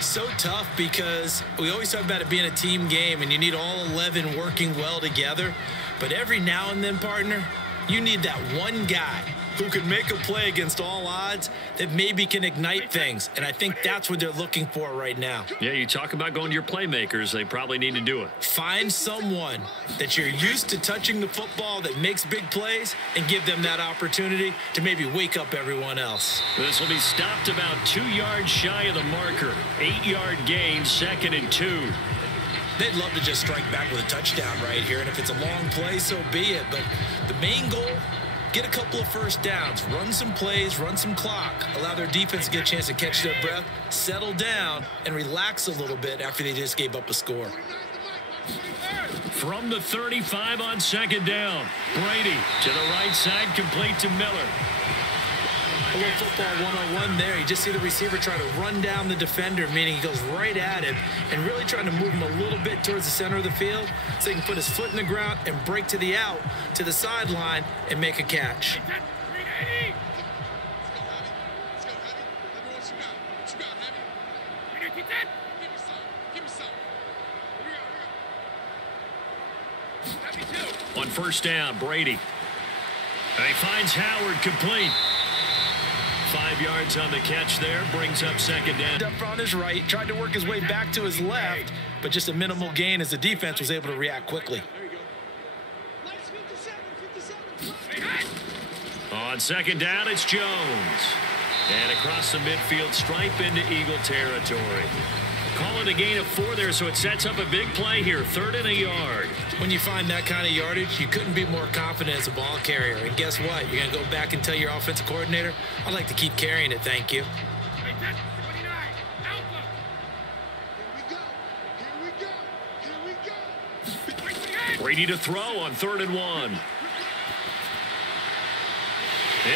So tough because we always talk about it being a team game and you need all 11 working well together. But every now and then, partner, you need that one guy who can make a play against all odds that maybe can ignite things. And I think that's what they're looking for right now. Yeah, you talk about going to your playmakers. They probably need to do it. Find someone that you're used to touching the football that makes big plays and give them that opportunity to maybe wake up everyone else. This will be stopped about 2 yards shy of the marker. 8-yard gain, 2nd and 2. They'd love to just strike back with a touchdown right here. And if it's a long play, so be it. But the main goal get a couple of first downs, run some plays, run some clock, allow their defense to get a chance to catch their breath, settle down, and relax a little bit after they just gave up a score. From the 35 on second down, Brady to the right side, complete to Miller. A little football 101 there. You just see the receiver try to run down the defender, meaning he goes right at him and really trying to move him a little bit towards the center of the field so he can put his foot in the ground and break to the out, to the sideline, and make a catch. On first down, Brady. And he finds Howard, complete. 5 yards on the catch there, brings up second down. Up on his right, tried to work his way back to his left, but just a minimal gain as the defense was able to react quickly. On second down, it's Jones. And across the midfield stripe into Eagle territory. Calling a gain of 4 there, so it sets up a big play here, 3rd and a yard. When you find that kind of yardage, you couldn't be more confident as a ball carrier. And guess what? You're going to go back and tell your offensive coordinator, I'd like to keep carrying it, thank you. Brady to throw on 3rd and 1.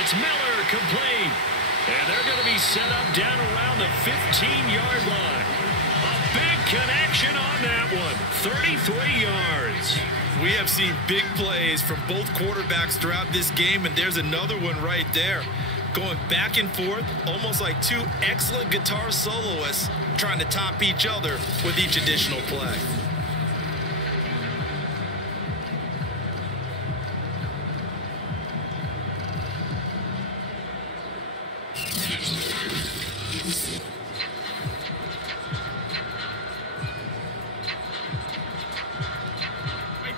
It's Miller, complete. And they're going to be set up down around the 15-yard line. A big connection on that one. 33 yards. We have seen big plays from both quarterbacks throughout this game, and there's another one right there. Going back and forth, almost like two excellent guitar soloists trying to top each other with each additional play.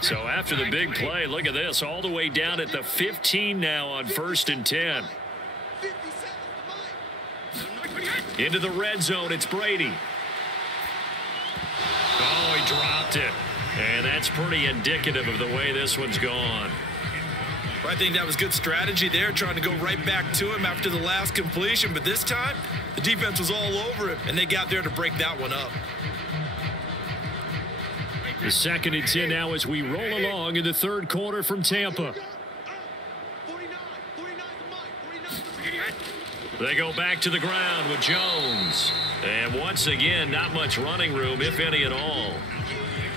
So after the big play, look at this, all the way down at the 15 now on 1st and 10. Into the red zone, it's Brady. Oh, he dropped it. And that's pretty indicative of the way this one's gone. I think that was good strategy there, trying to go right back to him after the last completion. But this time, the defense was all over it, and they got there to break that one up. The 2nd and 10 now as we roll along in the 3rd quarter from Tampa. They go back to the ground with Jones. And once again, not much running room, if any at all.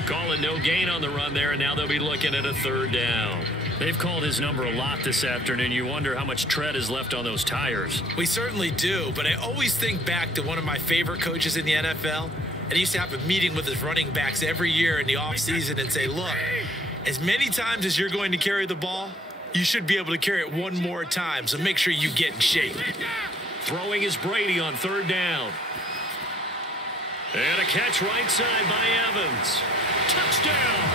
Calling no gain on the run there, and now they'll be looking at a 3rd down. They've called his number a lot this afternoon. You wonder how much tread is left on those tires. We certainly do, but I always think back to one of my favorite coaches in the NFL. And he used to have a meeting with his running backs every year in the offseason and say, look, as many times as you're going to carry the ball, you should be able to carry it one more time, so make sure you get in shape. Throwing is Brady on 3rd down. And a catch right side by Evans. Touchdown!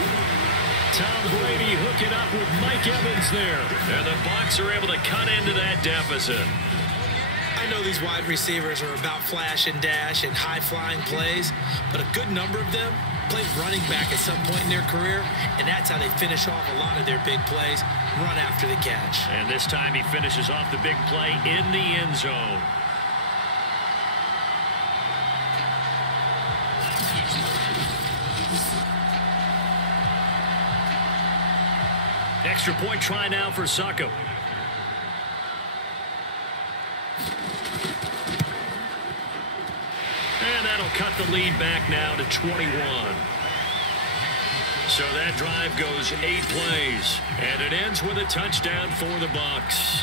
Tom Brady hooking up with Mike Evans there. And the Bucs are able to cut into that deficit. I know these wide receivers are about flash and dash and high-flying plays, but a good number of them played running back at some point in their career, and that's how they finish off a lot of their big plays, run after the catch. And this time he finishes off the big play in the end zone. Extra point try now for Suckup. And that'll cut the lead back now to 21. So that drive goes 8 plays, and it ends with a touchdown for the Bucs.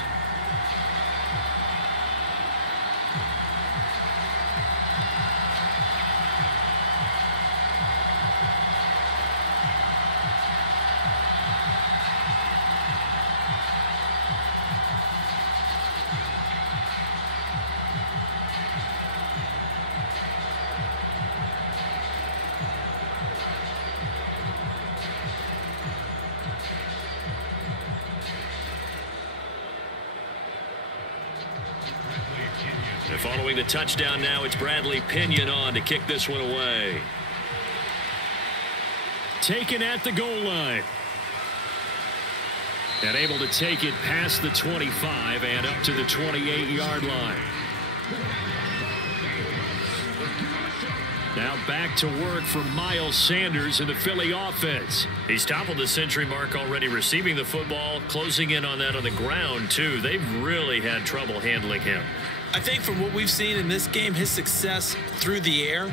Following the touchdown now, it's Bradley Pinion on to kick this one away. Taken at the goal line. And able to take it past the 25 and up to the 28-yard line. Now back to work for Miles Sanders in the Philly offense. He's toppled the century mark already receiving the football, closing in on that on the ground, too. They've really had trouble handling him. I think from what we've seen in this game, his success through the air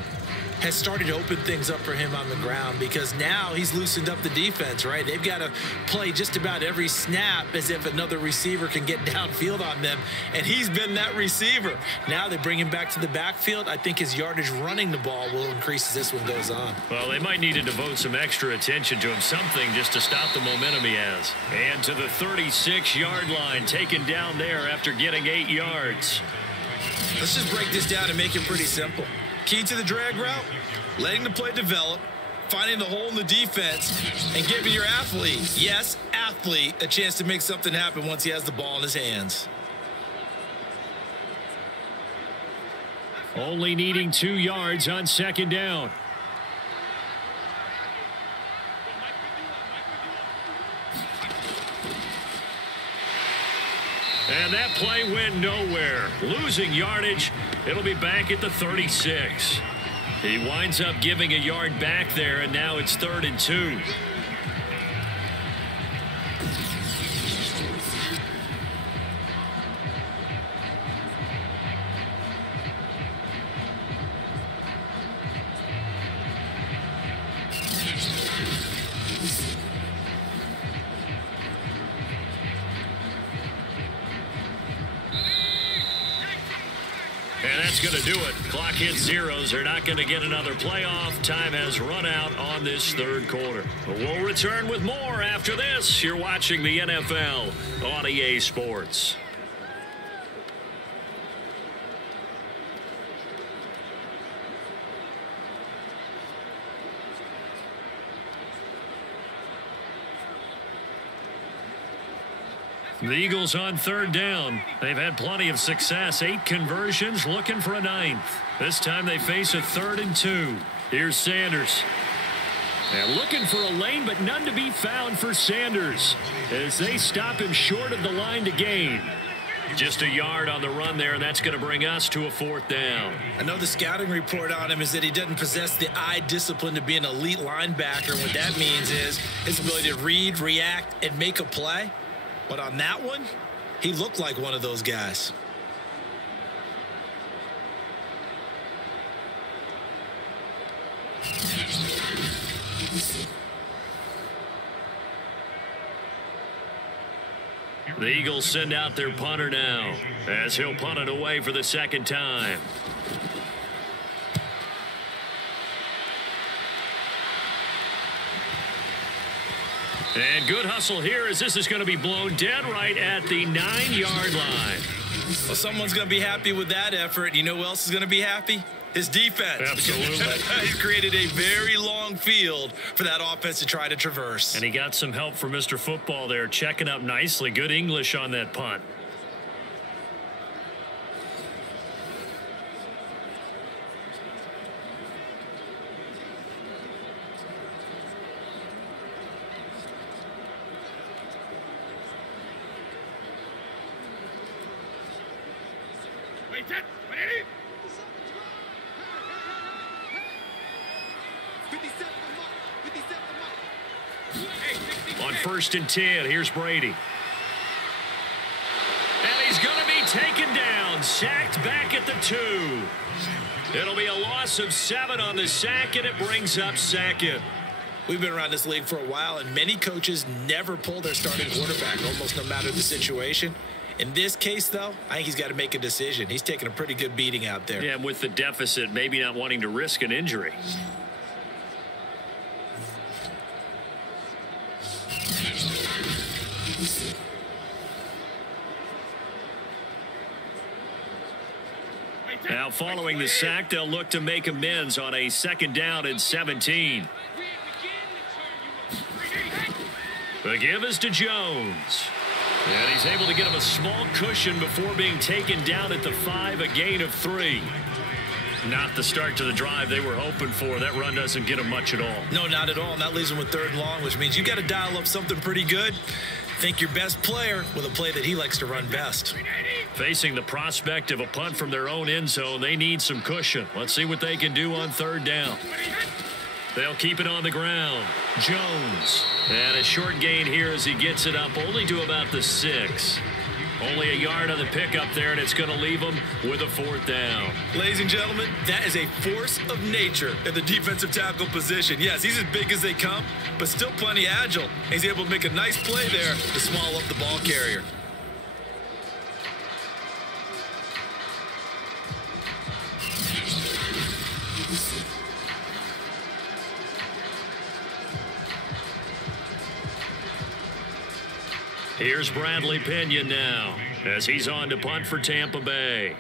has started to open things up for him on the ground because now he's loosened up the defense, right? They've got to play just about every snap as if another receiver can get downfield on them, and he's been that receiver. Now they bring him back to the backfield. I think his yardage running the ball will increase as this one goes on. Well, they might need to devote some extra attention to him, something just to stop the momentum he has. And to the 36-yard line, taken down there after getting 8 yards. Let's just break this down and make it pretty simple. Key to the drag route, letting the play develop, finding the hole in the defense, and giving your athlete, yes, athlete, a chance to make something happen once he has the ball in his hands. Only needing 2 yards on second down. And that play went nowhere. Losing yardage. It'll be back at the 36. He winds up giving a yard back there, and now it's 3rd and 2. And that's going to do it. Clock hits zeros. They're not going to get another playoff. Time has run out on this 3rd quarter. But we'll return with more after this. You're watching the NFL on EA Sports. The Eagles on 3rd down. They've had plenty of success. 8 conversions, looking for a 9th. This time they face a 3rd and 2. Here's Sanders. And looking for a lane, but none to be found for Sanders as they stop him short of the line to gain. Just a yard on the run there, and that's going to bring us to a 4th down. I know the scouting report on him is that he doesn't possess the eye discipline to be an elite linebacker. And what that means is his ability to read, react, and make a play. But on that one, he looked like one of those guys. The Eagles send out their punter now as he'll punt it away for the 2nd time. And good hustle here as this is going to be blown dead right at the 9-yard line. Well, someone's going to be happy with that effort. You know who else is going to be happy? His defense. Absolutely. He's created a very long field for that offense to try to traverse. And he got some help from Mr. Football there, checking up nicely. Good English on that punt. On 1st and 10, here's Brady. And he's going to be taken down, sacked back at the 2. It'll be a loss of 7 on the sack, and it brings up 2nd. We've been around this league for a while, and many coaches never pull their starting quarterback, almost no matter the situation. In this case, though, I think he's got to make a decision. He's taking a pretty good beating out there. Yeah, with the deficit, maybe not wanting to risk an injury. Now, following the sack, they'll look to make amends on a 2nd down and 17. The give is to Jones. And he's able to get him a small cushion before being taken down at the 5, a gain of 3. Not the start to the drive they were hoping for. That run doesn't get them much at all. No, not at all. And that leaves them with 3rd and long, which means you got to dial up something pretty good. Think your best player with a play that he likes to run best. Facing the prospect of a punt from their own end zone, they need some cushion. Let's see what they can do on third down. They'll keep it on the ground. Jones. And a short gain here as he gets it up only to about the 6. Only a yard on the pickup there, and it's going to leave him with a 4th down. Ladies and gentlemen, that is a force of nature in the defensive tackle position. Yes, he's as big as they come, but still plenty agile. He's able to make a nice play there to swallow up the ball carrier. Here's Bradley Pinion now as he's on to punt for Tampa Bay.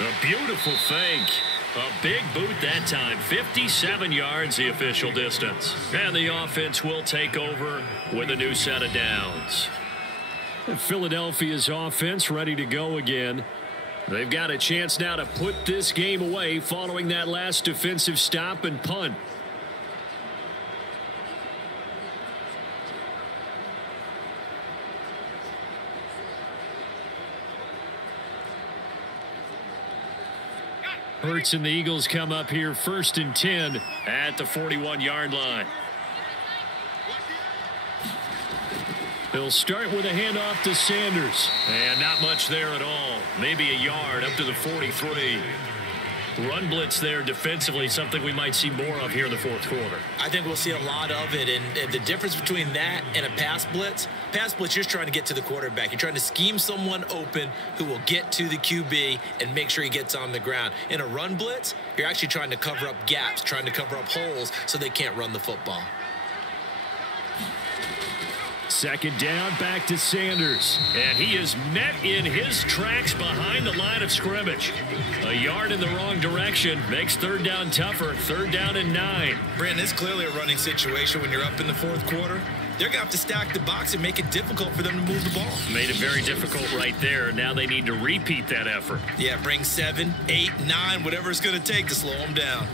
A beautiful fake. A big boot that time. 57 yards the official distance. And the offense will take over with a new set of downs. Philadelphia's offense ready to go again. They've got a chance now to put this game away following that last defensive stop and punt. Hurts and the Eagles come up here 1st and 10 at the 41-yard line. They'll start with a handoff to Sanders. And not much there at all. Maybe a yard up to the 43. Run blitz there defensively, something we might see more of here in the 4th quarter. I think we'll see a lot of it. And the difference between that and a pass blitz, you're just trying to get to the quarterback. You're trying to scheme someone open who will get to the QB and make sure he gets on the ground. In a run blitz, you're actually trying to cover up gaps, trying to cover up holes so they can't run the football. 2nd down, back to Sanders. And he is met in his tracks behind the line of scrimmage. A yard in the wrong direction makes 3rd down tougher. 3rd down and 9. Brandon, it's clearly a running situation when you're up in the 4th quarter. They're going to have to stack the box and make it difficult for them to move the ball. Made it very difficult right there. Now they need to repeat that effort. Yeah, bring 7, 8, 9, whatever it's going to take to slow them down.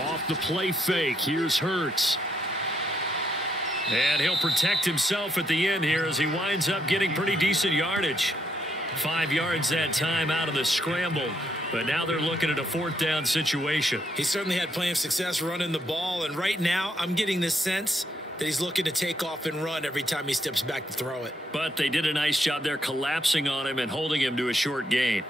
Off the play fake. Here's Hurts. And he'll protect himself at the end here as he winds up getting pretty decent yardage. 5 yards that time out of the scramble. But now they're looking at a 4th down situation. He certainly had plenty of success running the ball. And right now, I'm getting this sense that he's looking to take off and run every time he steps back to throw it. But they did a nice job there collapsing on him and holding him to a short gain.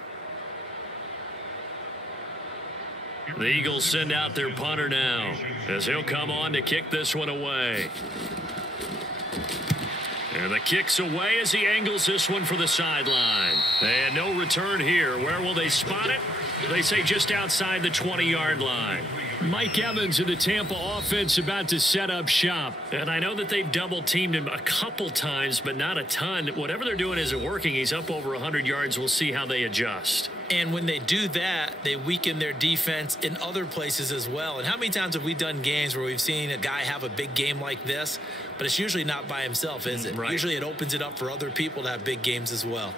The Eagles send out their punter now as he'll come on to kick this one away. And the kick's away as he angles this one for the sideline. And no return here. Where will they spot it? They say just outside the 20-yard line. Mike Evans of the Tampa offense about to set up shop. And I know that they've double-teamed him a couple times, but not a ton. Whatever they're doing isn't working. He's up over 100 yards. We'll see how they adjust. And when they do that, they weaken their defense in other places as well. And how many times have we done games where we've seen a guy have a big game like this, but it's usually not by himself, is it? Right. Usually it opens it up for other people to have big games as well.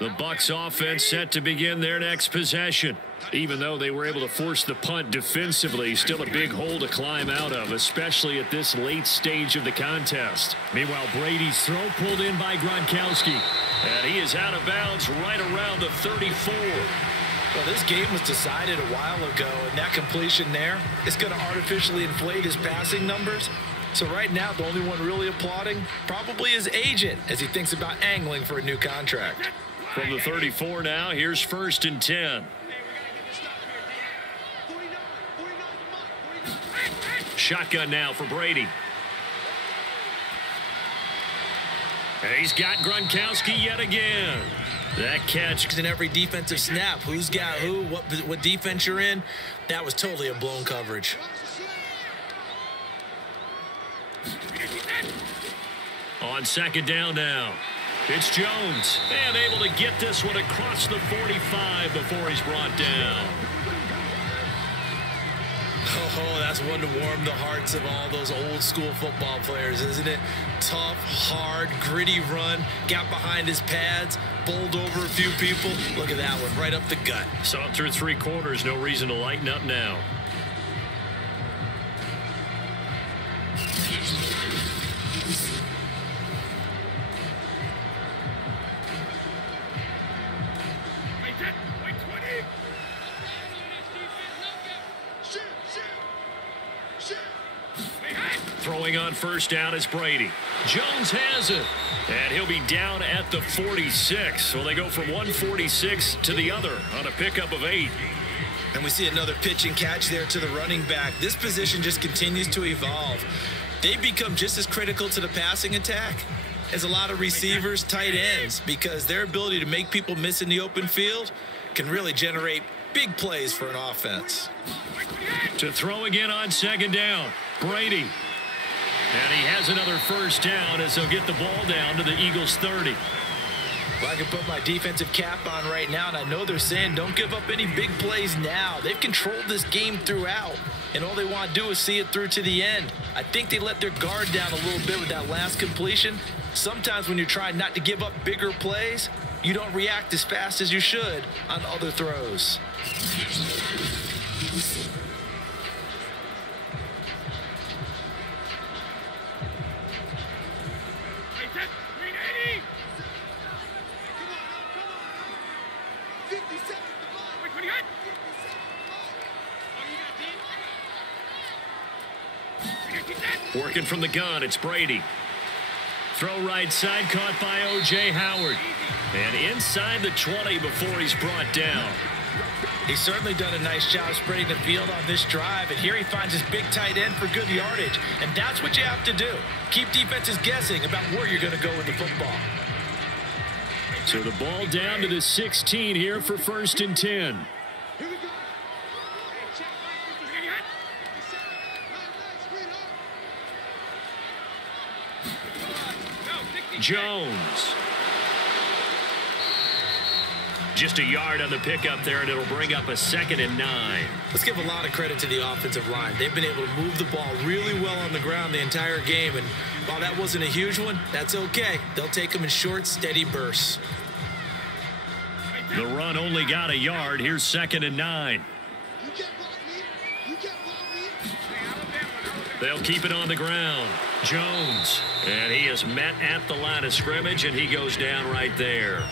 The Bucs offense set to begin their next possession. Even though they were able to force the punt defensively, still a big hole to climb out of, especially at this late stage of the contest. Meanwhile, Brady's throw pulled in by Gronkowski. And he is out of bounds right around the 34. Well, this game was decided a while ago, and that completion there is going to artificially inflate his passing numbers. So right now, the only one really applauding probably his agent as he thinks about angling for a new contract. From the 34 now, here's 1st and 10. Shotgun now for Brady. And he's got Gronkowski yet again. That catch in every defensive snap. Who's got who? What defense you're in? That was totally a blown coverage. On 2nd down now. It's Jones, and able to get this one across the 45 before he's brought down. Oh, that's one to warm the hearts of all those old school football players, isn't it? Tough, hard, gritty run, got behind his pads, bowled over a few people. Look at that one, right up the gut. Saw it through 3 quarters, no reason to lighten up now. Throwing on first down is Brady. Jones has it. And he'll be down at the 46. So they go from 146 to the other on a pickup of 8. And we see another pitch and catch there to the running back. This position just continues to evolve. They become just as critical to the passing attack as a lot of receivers, tight ends, because their ability to make people miss in the open field can really generate big plays for an offense. To throw again on second down, Brady. And he has another first down as he'll get the ball down to the Eagles' 30. Well, I can put my defensive cap on right now, and I know they're saying don't give up any big plays now. They've controlled this game throughout, and all they want to do is see it through to the end. I think they let their guard down a little bit with that last completion. Sometimes when you're trying not to give up bigger plays, you don't react as fast as you should on other throws. Working from the gun, it's Brady. Throw right side, caught by O.J. Howard. And inside the 20 before he's brought down. He's certainly done a nice job spreading the field on this drive. And here he finds his big tight end for good yardage. And that's what you have to do. Keep defenses guessing about where you're going to go with the football. So the ball down to the 16 here for 1st and 10. Jones. Just a yard on the pickup there, and it'll bring up a 2nd and 9. Let's give a lot of credit to the offensive line. They've been able to move the ball really well on the ground the entire game, and while that wasn't a huge one, that's okay. They'll take them in short, steady bursts. The run only got a yard. Here's 2nd and 9. They'll keep it on the ground. Jones. And he is met at the line of scrimmage, and he goes down right there.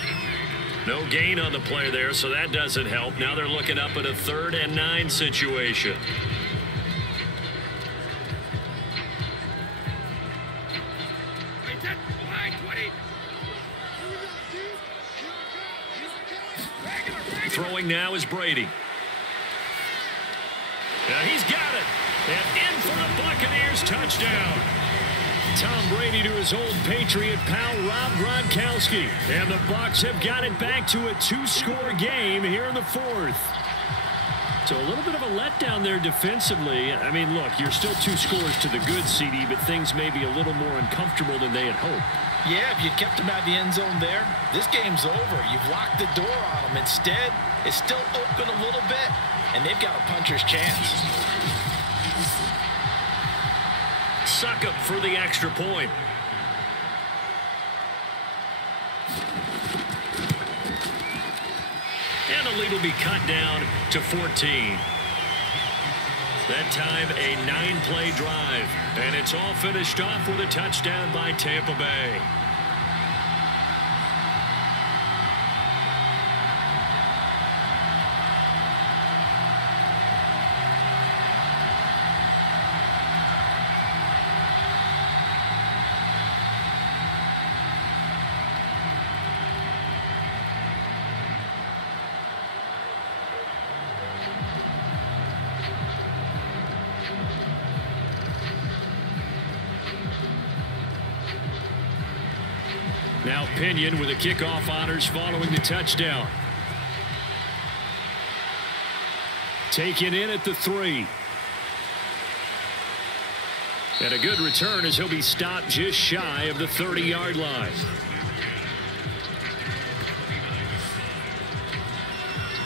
No gain on the play there, so that doesn't help. Now they're looking up at a 3rd and 9 situation. Throwing now is Brady. And he's got it. And in for the Buccaneers touchdown. Tom Brady to his old Patriot pal Rob Gronkowski. And the Bucs have got it back to a 2-score game here in the 4th. So a little bit of a letdown there defensively. I mean, look, you're still 2 scores to the good, CD, but things may be a little more uncomfortable than they had hoped. Yeah, if you kept them out of the end zone there, this game's over. You've locked the door on them. Instead, it's still open a little bit, and they've got a puncher's chance. Suck up for the extra point. And the lead will be cut down to 14. That time a 9-play drive. And it's all finished off with a touchdown by Tampa Bay. Now Pinion with the kickoff honors following the touchdown. Taken in at the 3. And a good return as he'll be stopped just shy of the 30-yard line.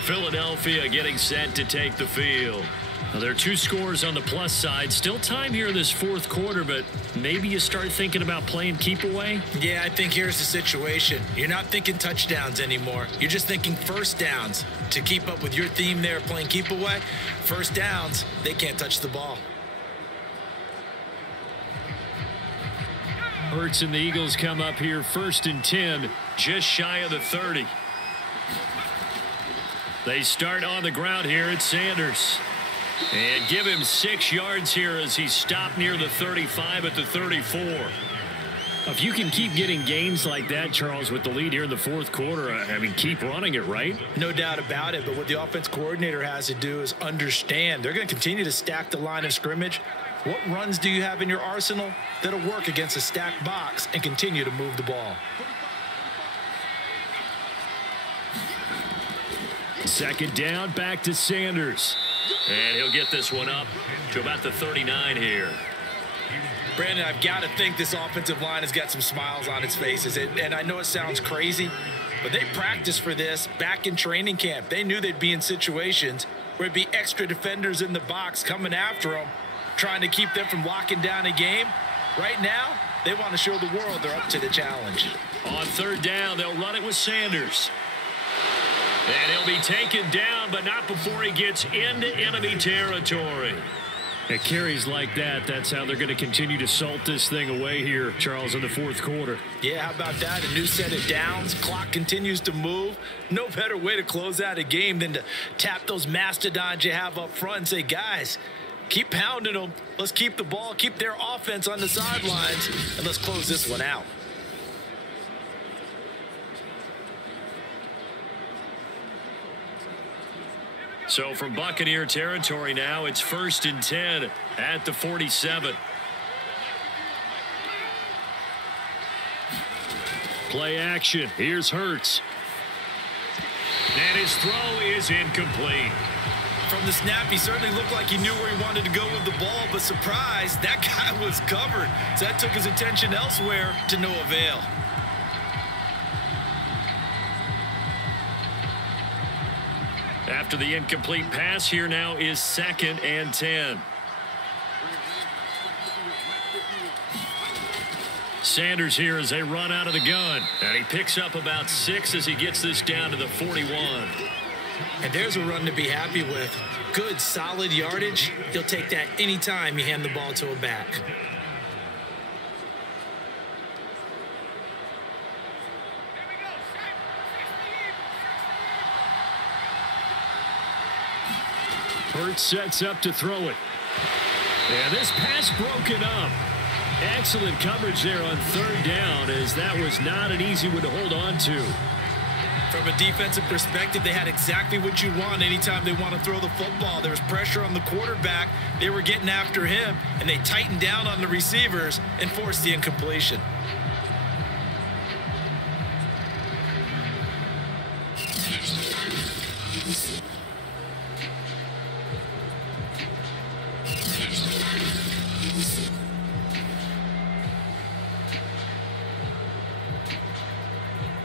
Philadelphia getting set to take the field. Now, there are 2 scores on the plus side. Still time here in this fourth quarter, but maybe you start thinking about playing keep away? Yeah, I think here's the situation. You're not thinking touchdowns anymore. You're just thinking first downs. To keep up with your theme there, playing keep away, first downs, they can't touch the ball. Hurts and the Eagles come up here 1st and 10, just shy of the 30. They start on the ground here at Sanders. And give him 6 yards here as he stopped near the 35 at the 34. If you can keep getting gains like that, Charles, with the lead here in the fourth quarter, I mean, keep running it, right? No doubt about it, but what the offense coordinator has to do is understand they're going to continue to stack the line of scrimmage. What runs do you have in your arsenal that'll work against a stacked box and continue to move the ball? Second down, back to Sanders. And he'll get this one up to about the 39 here. Brandon, I've got to think this offensive line has got some smiles on its faces. And I know it sounds crazy, but they practiced for this back in training camp. They knew they'd be in situations where it'd be extra defenders in the box coming after them, trying to keep them from locking down a game. Right now, they want to show the world they're up to the challenge. On third down, they'll run it with Sanders. And he'll be taken down, but not before he gets into enemy territory. At carries like that, that's how they're going to continue to salt this thing away here, Charles, in the fourth quarter. Yeah, how about that? A new set of downs. Clock continues to move. No better way to close out a game than to tap those mastodons you have up front and say, guys, keep pounding them. Let's keep the ball, keep their offense on the sidelines, and let's close this one out. So from Buccaneer territory now, it's 1st and 10 at the 47. Play action. Here's Hurts. And his throw is incomplete. From the snap, he certainly looked like he knew where he wanted to go with the ball, but surprise, that guy was covered. So that took his attention elsewhere to no avail. After the incomplete pass, here now is 2nd and 10. Sanders here as they run out of the gun. And he picks up about 6 as he gets this down to the 41. And there's a run to be happy with. Good, solid yardage. You'll take that anytime you hand the ball to a back. Hurts sets up to throw it. And this pass broken up. Excellent coverage there on third down, as that was not an easy one to hold on to. From a defensive perspective, they had exactly what you want anytime they want to throw the football. There was pressure on the quarterback. They were getting after him, and they tightened down on the receivers and forced the incompletion.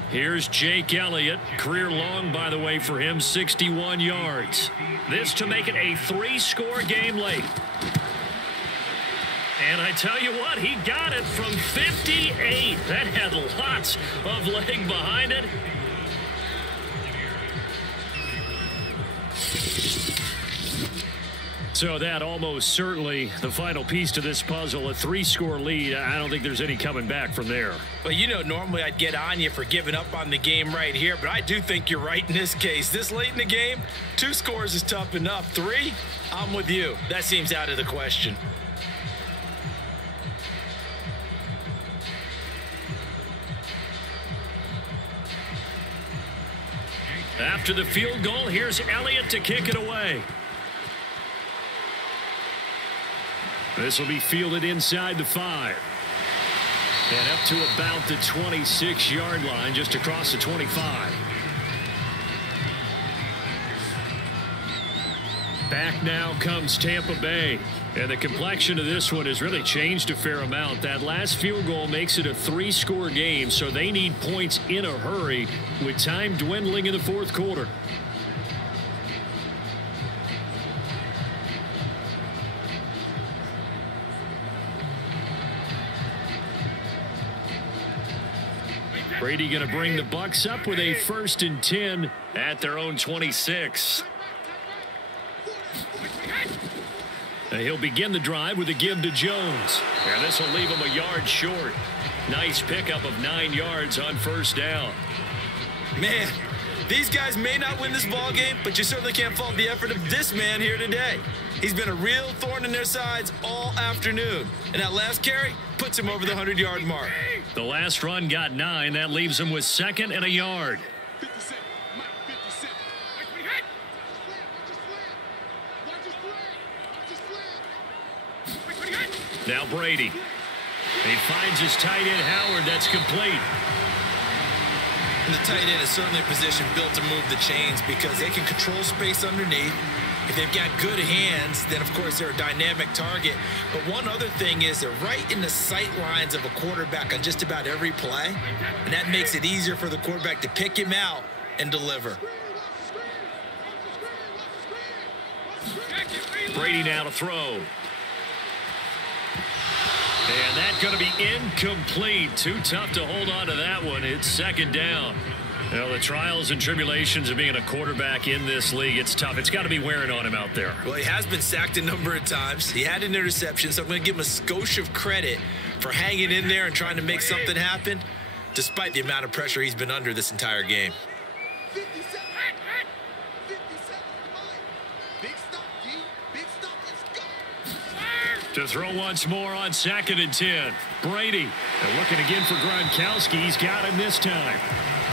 Here's Jake Elliott. Career long, by the way, for him, 61 yards. This to make it a 3-score game late. And I tell you what, he got it from 58. That had lots of leg behind it. So that almost certainly the final piece to this puzzle, a 3-score lead. I don't think there's any coming back from there. Well, you know, normally I'd get on you for giving up on the game right here, but I do think you're right in this case. This late in the game, 2 scores is tough enough. 3, I'm with you. That seems out of the question. After the field goal, here's Elliott to kick it away. This will be fielded inside the 5. And up to about the 26-yard line, just across the 25. Back now comes Tampa Bay. And the complexion of this one has really changed a fair amount. That last field goal makes it a 3-score game, so they need points in a hurry with time dwindling in the fourth quarter. Brady going to bring the Bucs up with a 1st and 10 at their own 26. He'll begin the drive with a give to Jones. And this will leave him a yard short. Nice pickup of 9 yards on 1st down. Man, these guys may not win this ball game, but you certainly can't fault the effort of this man here today. He's been a real thorn in their sides all afternoon. And that last carry puts him over the 100-yard mark. The last run got 9. That leaves him with 2nd and a yard. Now Brady. He finds his tight end Howard. That's complete. And the tight end is certainly a position built to move the chains because they can control space underneath. If they've got good hands, then, of course, they're a dynamic target. But one other thing is they're right in the sight lines of a quarterback on just about every play. And that makes it easier for the quarterback to pick him out and deliver. Brady now to throw. And that's going to be incomplete. Too tough to hold on to that one. It's 2nd down. You know, the trials and tribulations of being a quarterback in this league, it's tough. It's got to be wearing on him out there. Well, he has been sacked a number of times. He had an interception, so I'm going to give him a skosh of credit for hanging in there and trying to make something happen, despite the amount of pressure he's been under this entire game. To throw once more on 2nd and 10. Brady. And looking again for Gronkowski. He's got him this time.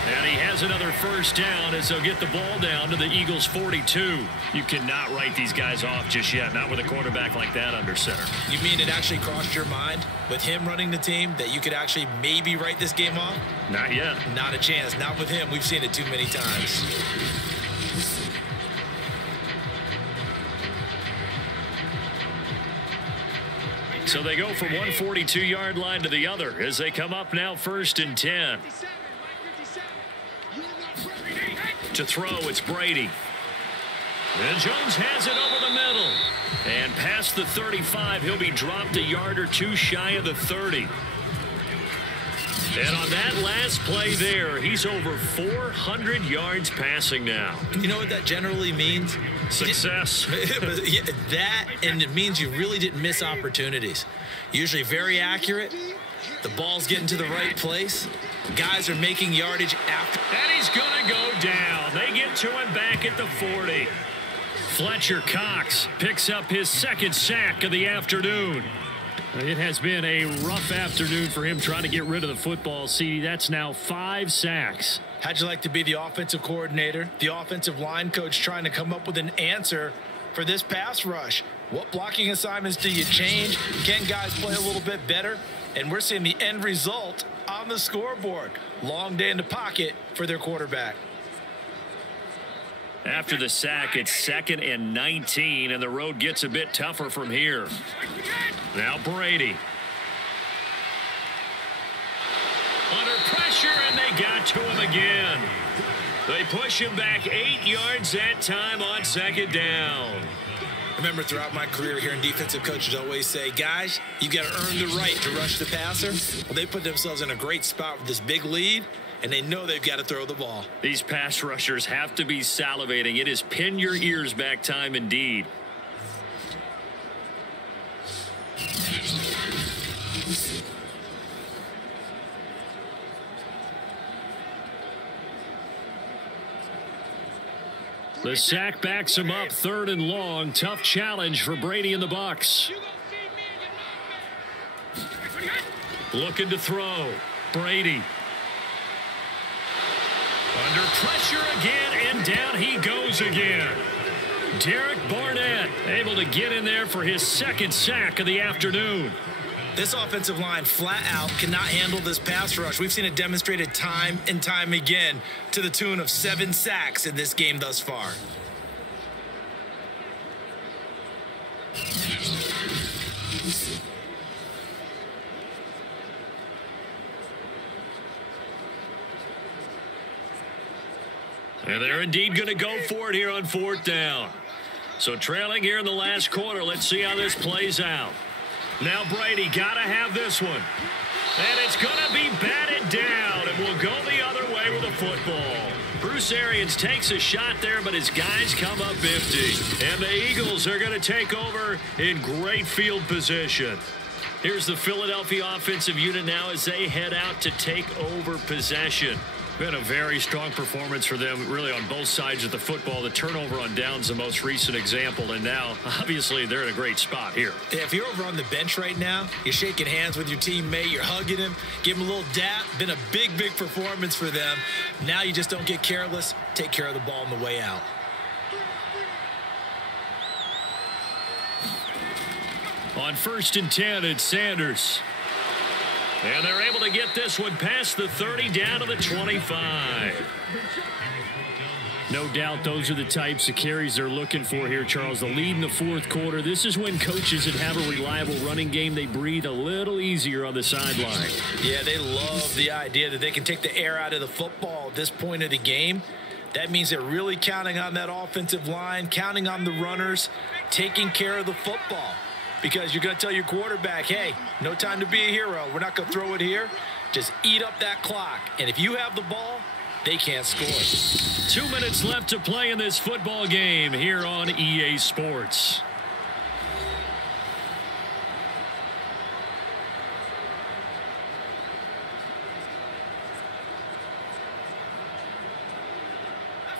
And he has another 1st down as they'll get the ball down to the Eagles' 42. You cannot write these guys off just yet, not with a quarterback like that under center. You mean it actually crossed your mind with him running the team that you could actually maybe write this game off? Not yet. Not a chance. Not with him. We've seen it too many times. So they go from one 42-yard line to the other as they come up now 1st and 10. To throw, it's Brady. And Jones has it over the middle. And past the 35, he'll be dropped a yard or 2 shy of the 30. And on that last play there, he's over 400 yards passing now. You know what that generally means? Success. That, and it means you really didn't miss opportunities. Usually very accurate. The ball's getting to the right place. Guys are making yardage after. And he's going to go down. They get to him back at the 40. Fletcher Cox picks up his 2nd sack of the afternoon. It has been a rough afternoon for him trying to get rid of the football. See, that's now 5 sacks. How'd you like to be the offensive coordinator, the offensive line coach trying to come up with an answer for this pass rush? What blocking assignments do you change? Can guys play a little bit better? And we're seeing the end result on the scoreboard. Long day in the pocket for their quarterback. After the sack, it's 2nd and 19, and the road gets a bit tougher from here. Now Brady. Under pressure, and they got to him again. They push him back 8 yards that time on 2nd down. Remember, throughout my career here in defensive coaches always say, guys, you got to earn the right to rush the passer. Well, they put themselves in a great spot with this big lead, and they know they've got to throw the ball. These pass rushers have to be salivating. It is pin your ears back time indeed. The sack backs him up 3rd and long. Tough challenge for Brady and the Bucs. Looking to throw. Brady. Under pressure again, and down he goes again. Derek Barnett able to get in there for his 2nd sack of the afternoon. This offensive line flat out cannot handle this pass rush. We've seen it demonstrated time and time again to the tune of 7 sacks in this game thus far. And they're indeed going to go for it here on 4th down. So trailing here in the last quarter. Let's see how this plays out. Now Brady got to have this one. And it's going to be batted down, and will go the other way with a football. Bruce Arians takes a shot there, but his guys come up empty. And the Eagles are going to take over in great field position. Here's the Philadelphia offensive unit now as they head out to take over possession. Been a very strong performance for them, really, on both sides of the football. The turnover on downs, the most recent example, and now, obviously, they're in a great spot here. Yeah, if you're over on the bench right now, you're shaking hands with your teammate, you're hugging him, give him a little dap. Been a big, big performance for them. Now you just don't get careless. Take care of the ball on the way out. On 1st and 10, it's Sanders. And they're able to get this one past the 30 down to the 25. No doubt those are the types of carries they're looking for here, Charles. The lead in the fourth quarter. This is when coaches that have a reliable running game, they breathe a little easier on the sideline. Yeah, they love the idea that they can take the air out of the football at this point of the game. That means they're really counting on that offensive line, counting on the runners, taking care of the football. Because you're going to tell your quarterback, hey, no time to be a hero. We're not going to throw it here. Just eat up that clock. And if you have the ball, they can't score. 2 minutes left to play in this football game here on EA Sports.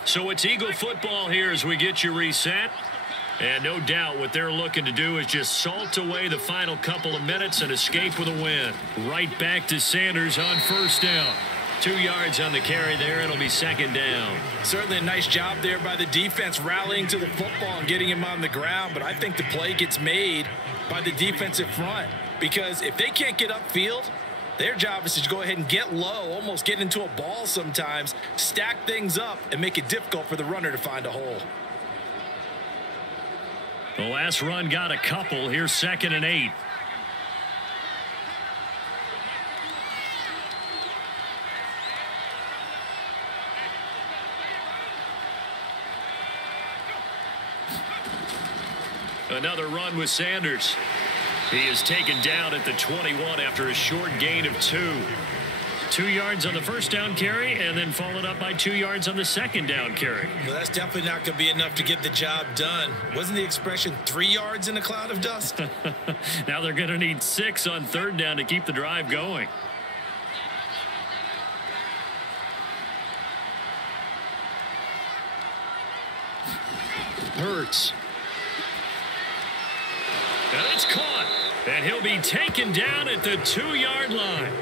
So it's Eagle football here as we get you reset. And no doubt what they're looking to do is just salt away the final couple of minutes and escape with a win. Right back to Sanders on 1st down. 2 yards on the carry there. It'll be 2nd down. Certainly a nice job there by the defense rallying to the football and getting him on the ground. But I think the play gets made by the defensive front. Because if they can't get upfield, their job is to go ahead and get low, almost get into a ball sometimes, stack things up, and make it difficult for the runner to find a hole. The last run got a couple. Here's 2nd and 8. Another run with Sanders. He is taken down at the 21 after a short gain of 2. 2 yards on the 1st down carry, and then followed up by 2 yards on the 2nd down carry. Well, that's definitely not going to be enough to get the job done. Wasn't the expression 3 yards in a cloud of dust? Now they're going to need 6 on 3rd down to keep the drive going. Hurts. And it's caught. And he'll be taken down at the 2-yard line.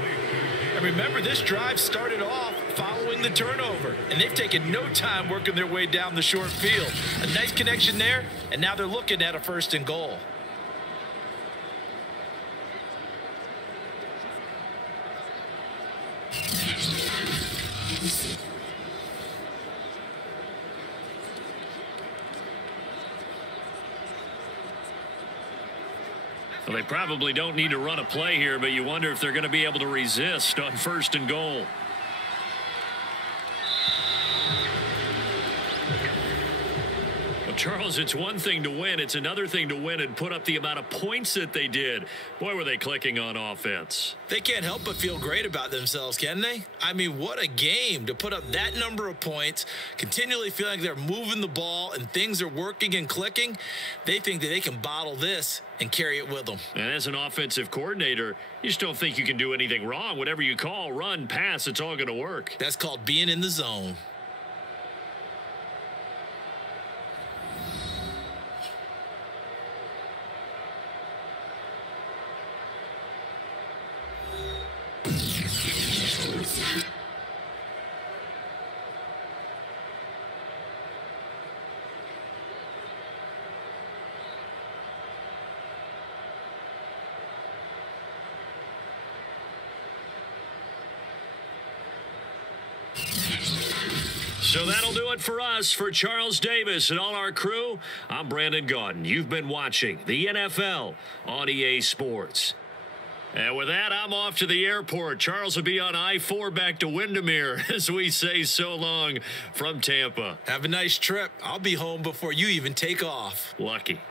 And remember, this drive started off following the turnover, and they've taken no time working their way down the short field. A nice connection there, and now they're looking at a 1st and goal. Well, they probably don't need to run a play here, but you wonder if they're going to be able to resist on 1st and goal. Well, Charles, it's one thing to win. It's another thing to win and put up the amount of points that they did. Boy, were they clicking on offense. They can't help but feel great about themselves, can they? I mean, what a game to put up that number of points, continually feeling like they're moving the ball and things are working and clicking. They think that they can bottle this and carry it with them. And as an offensive coordinator, you just don't think you can do anything wrong. Whatever you call, run, pass, it's all going to work. That's called being in the zone. So that'll do it for us. For Charles Davis and all our crew, I'm Brandon Gaudin. You've been watching the NFL on EA Sports. And with that, I'm off to the airport. Charles will be on I-4 back to Windermere as we say so long from Tampa. Have a nice trip. I'll be home before you even take off. Lucky.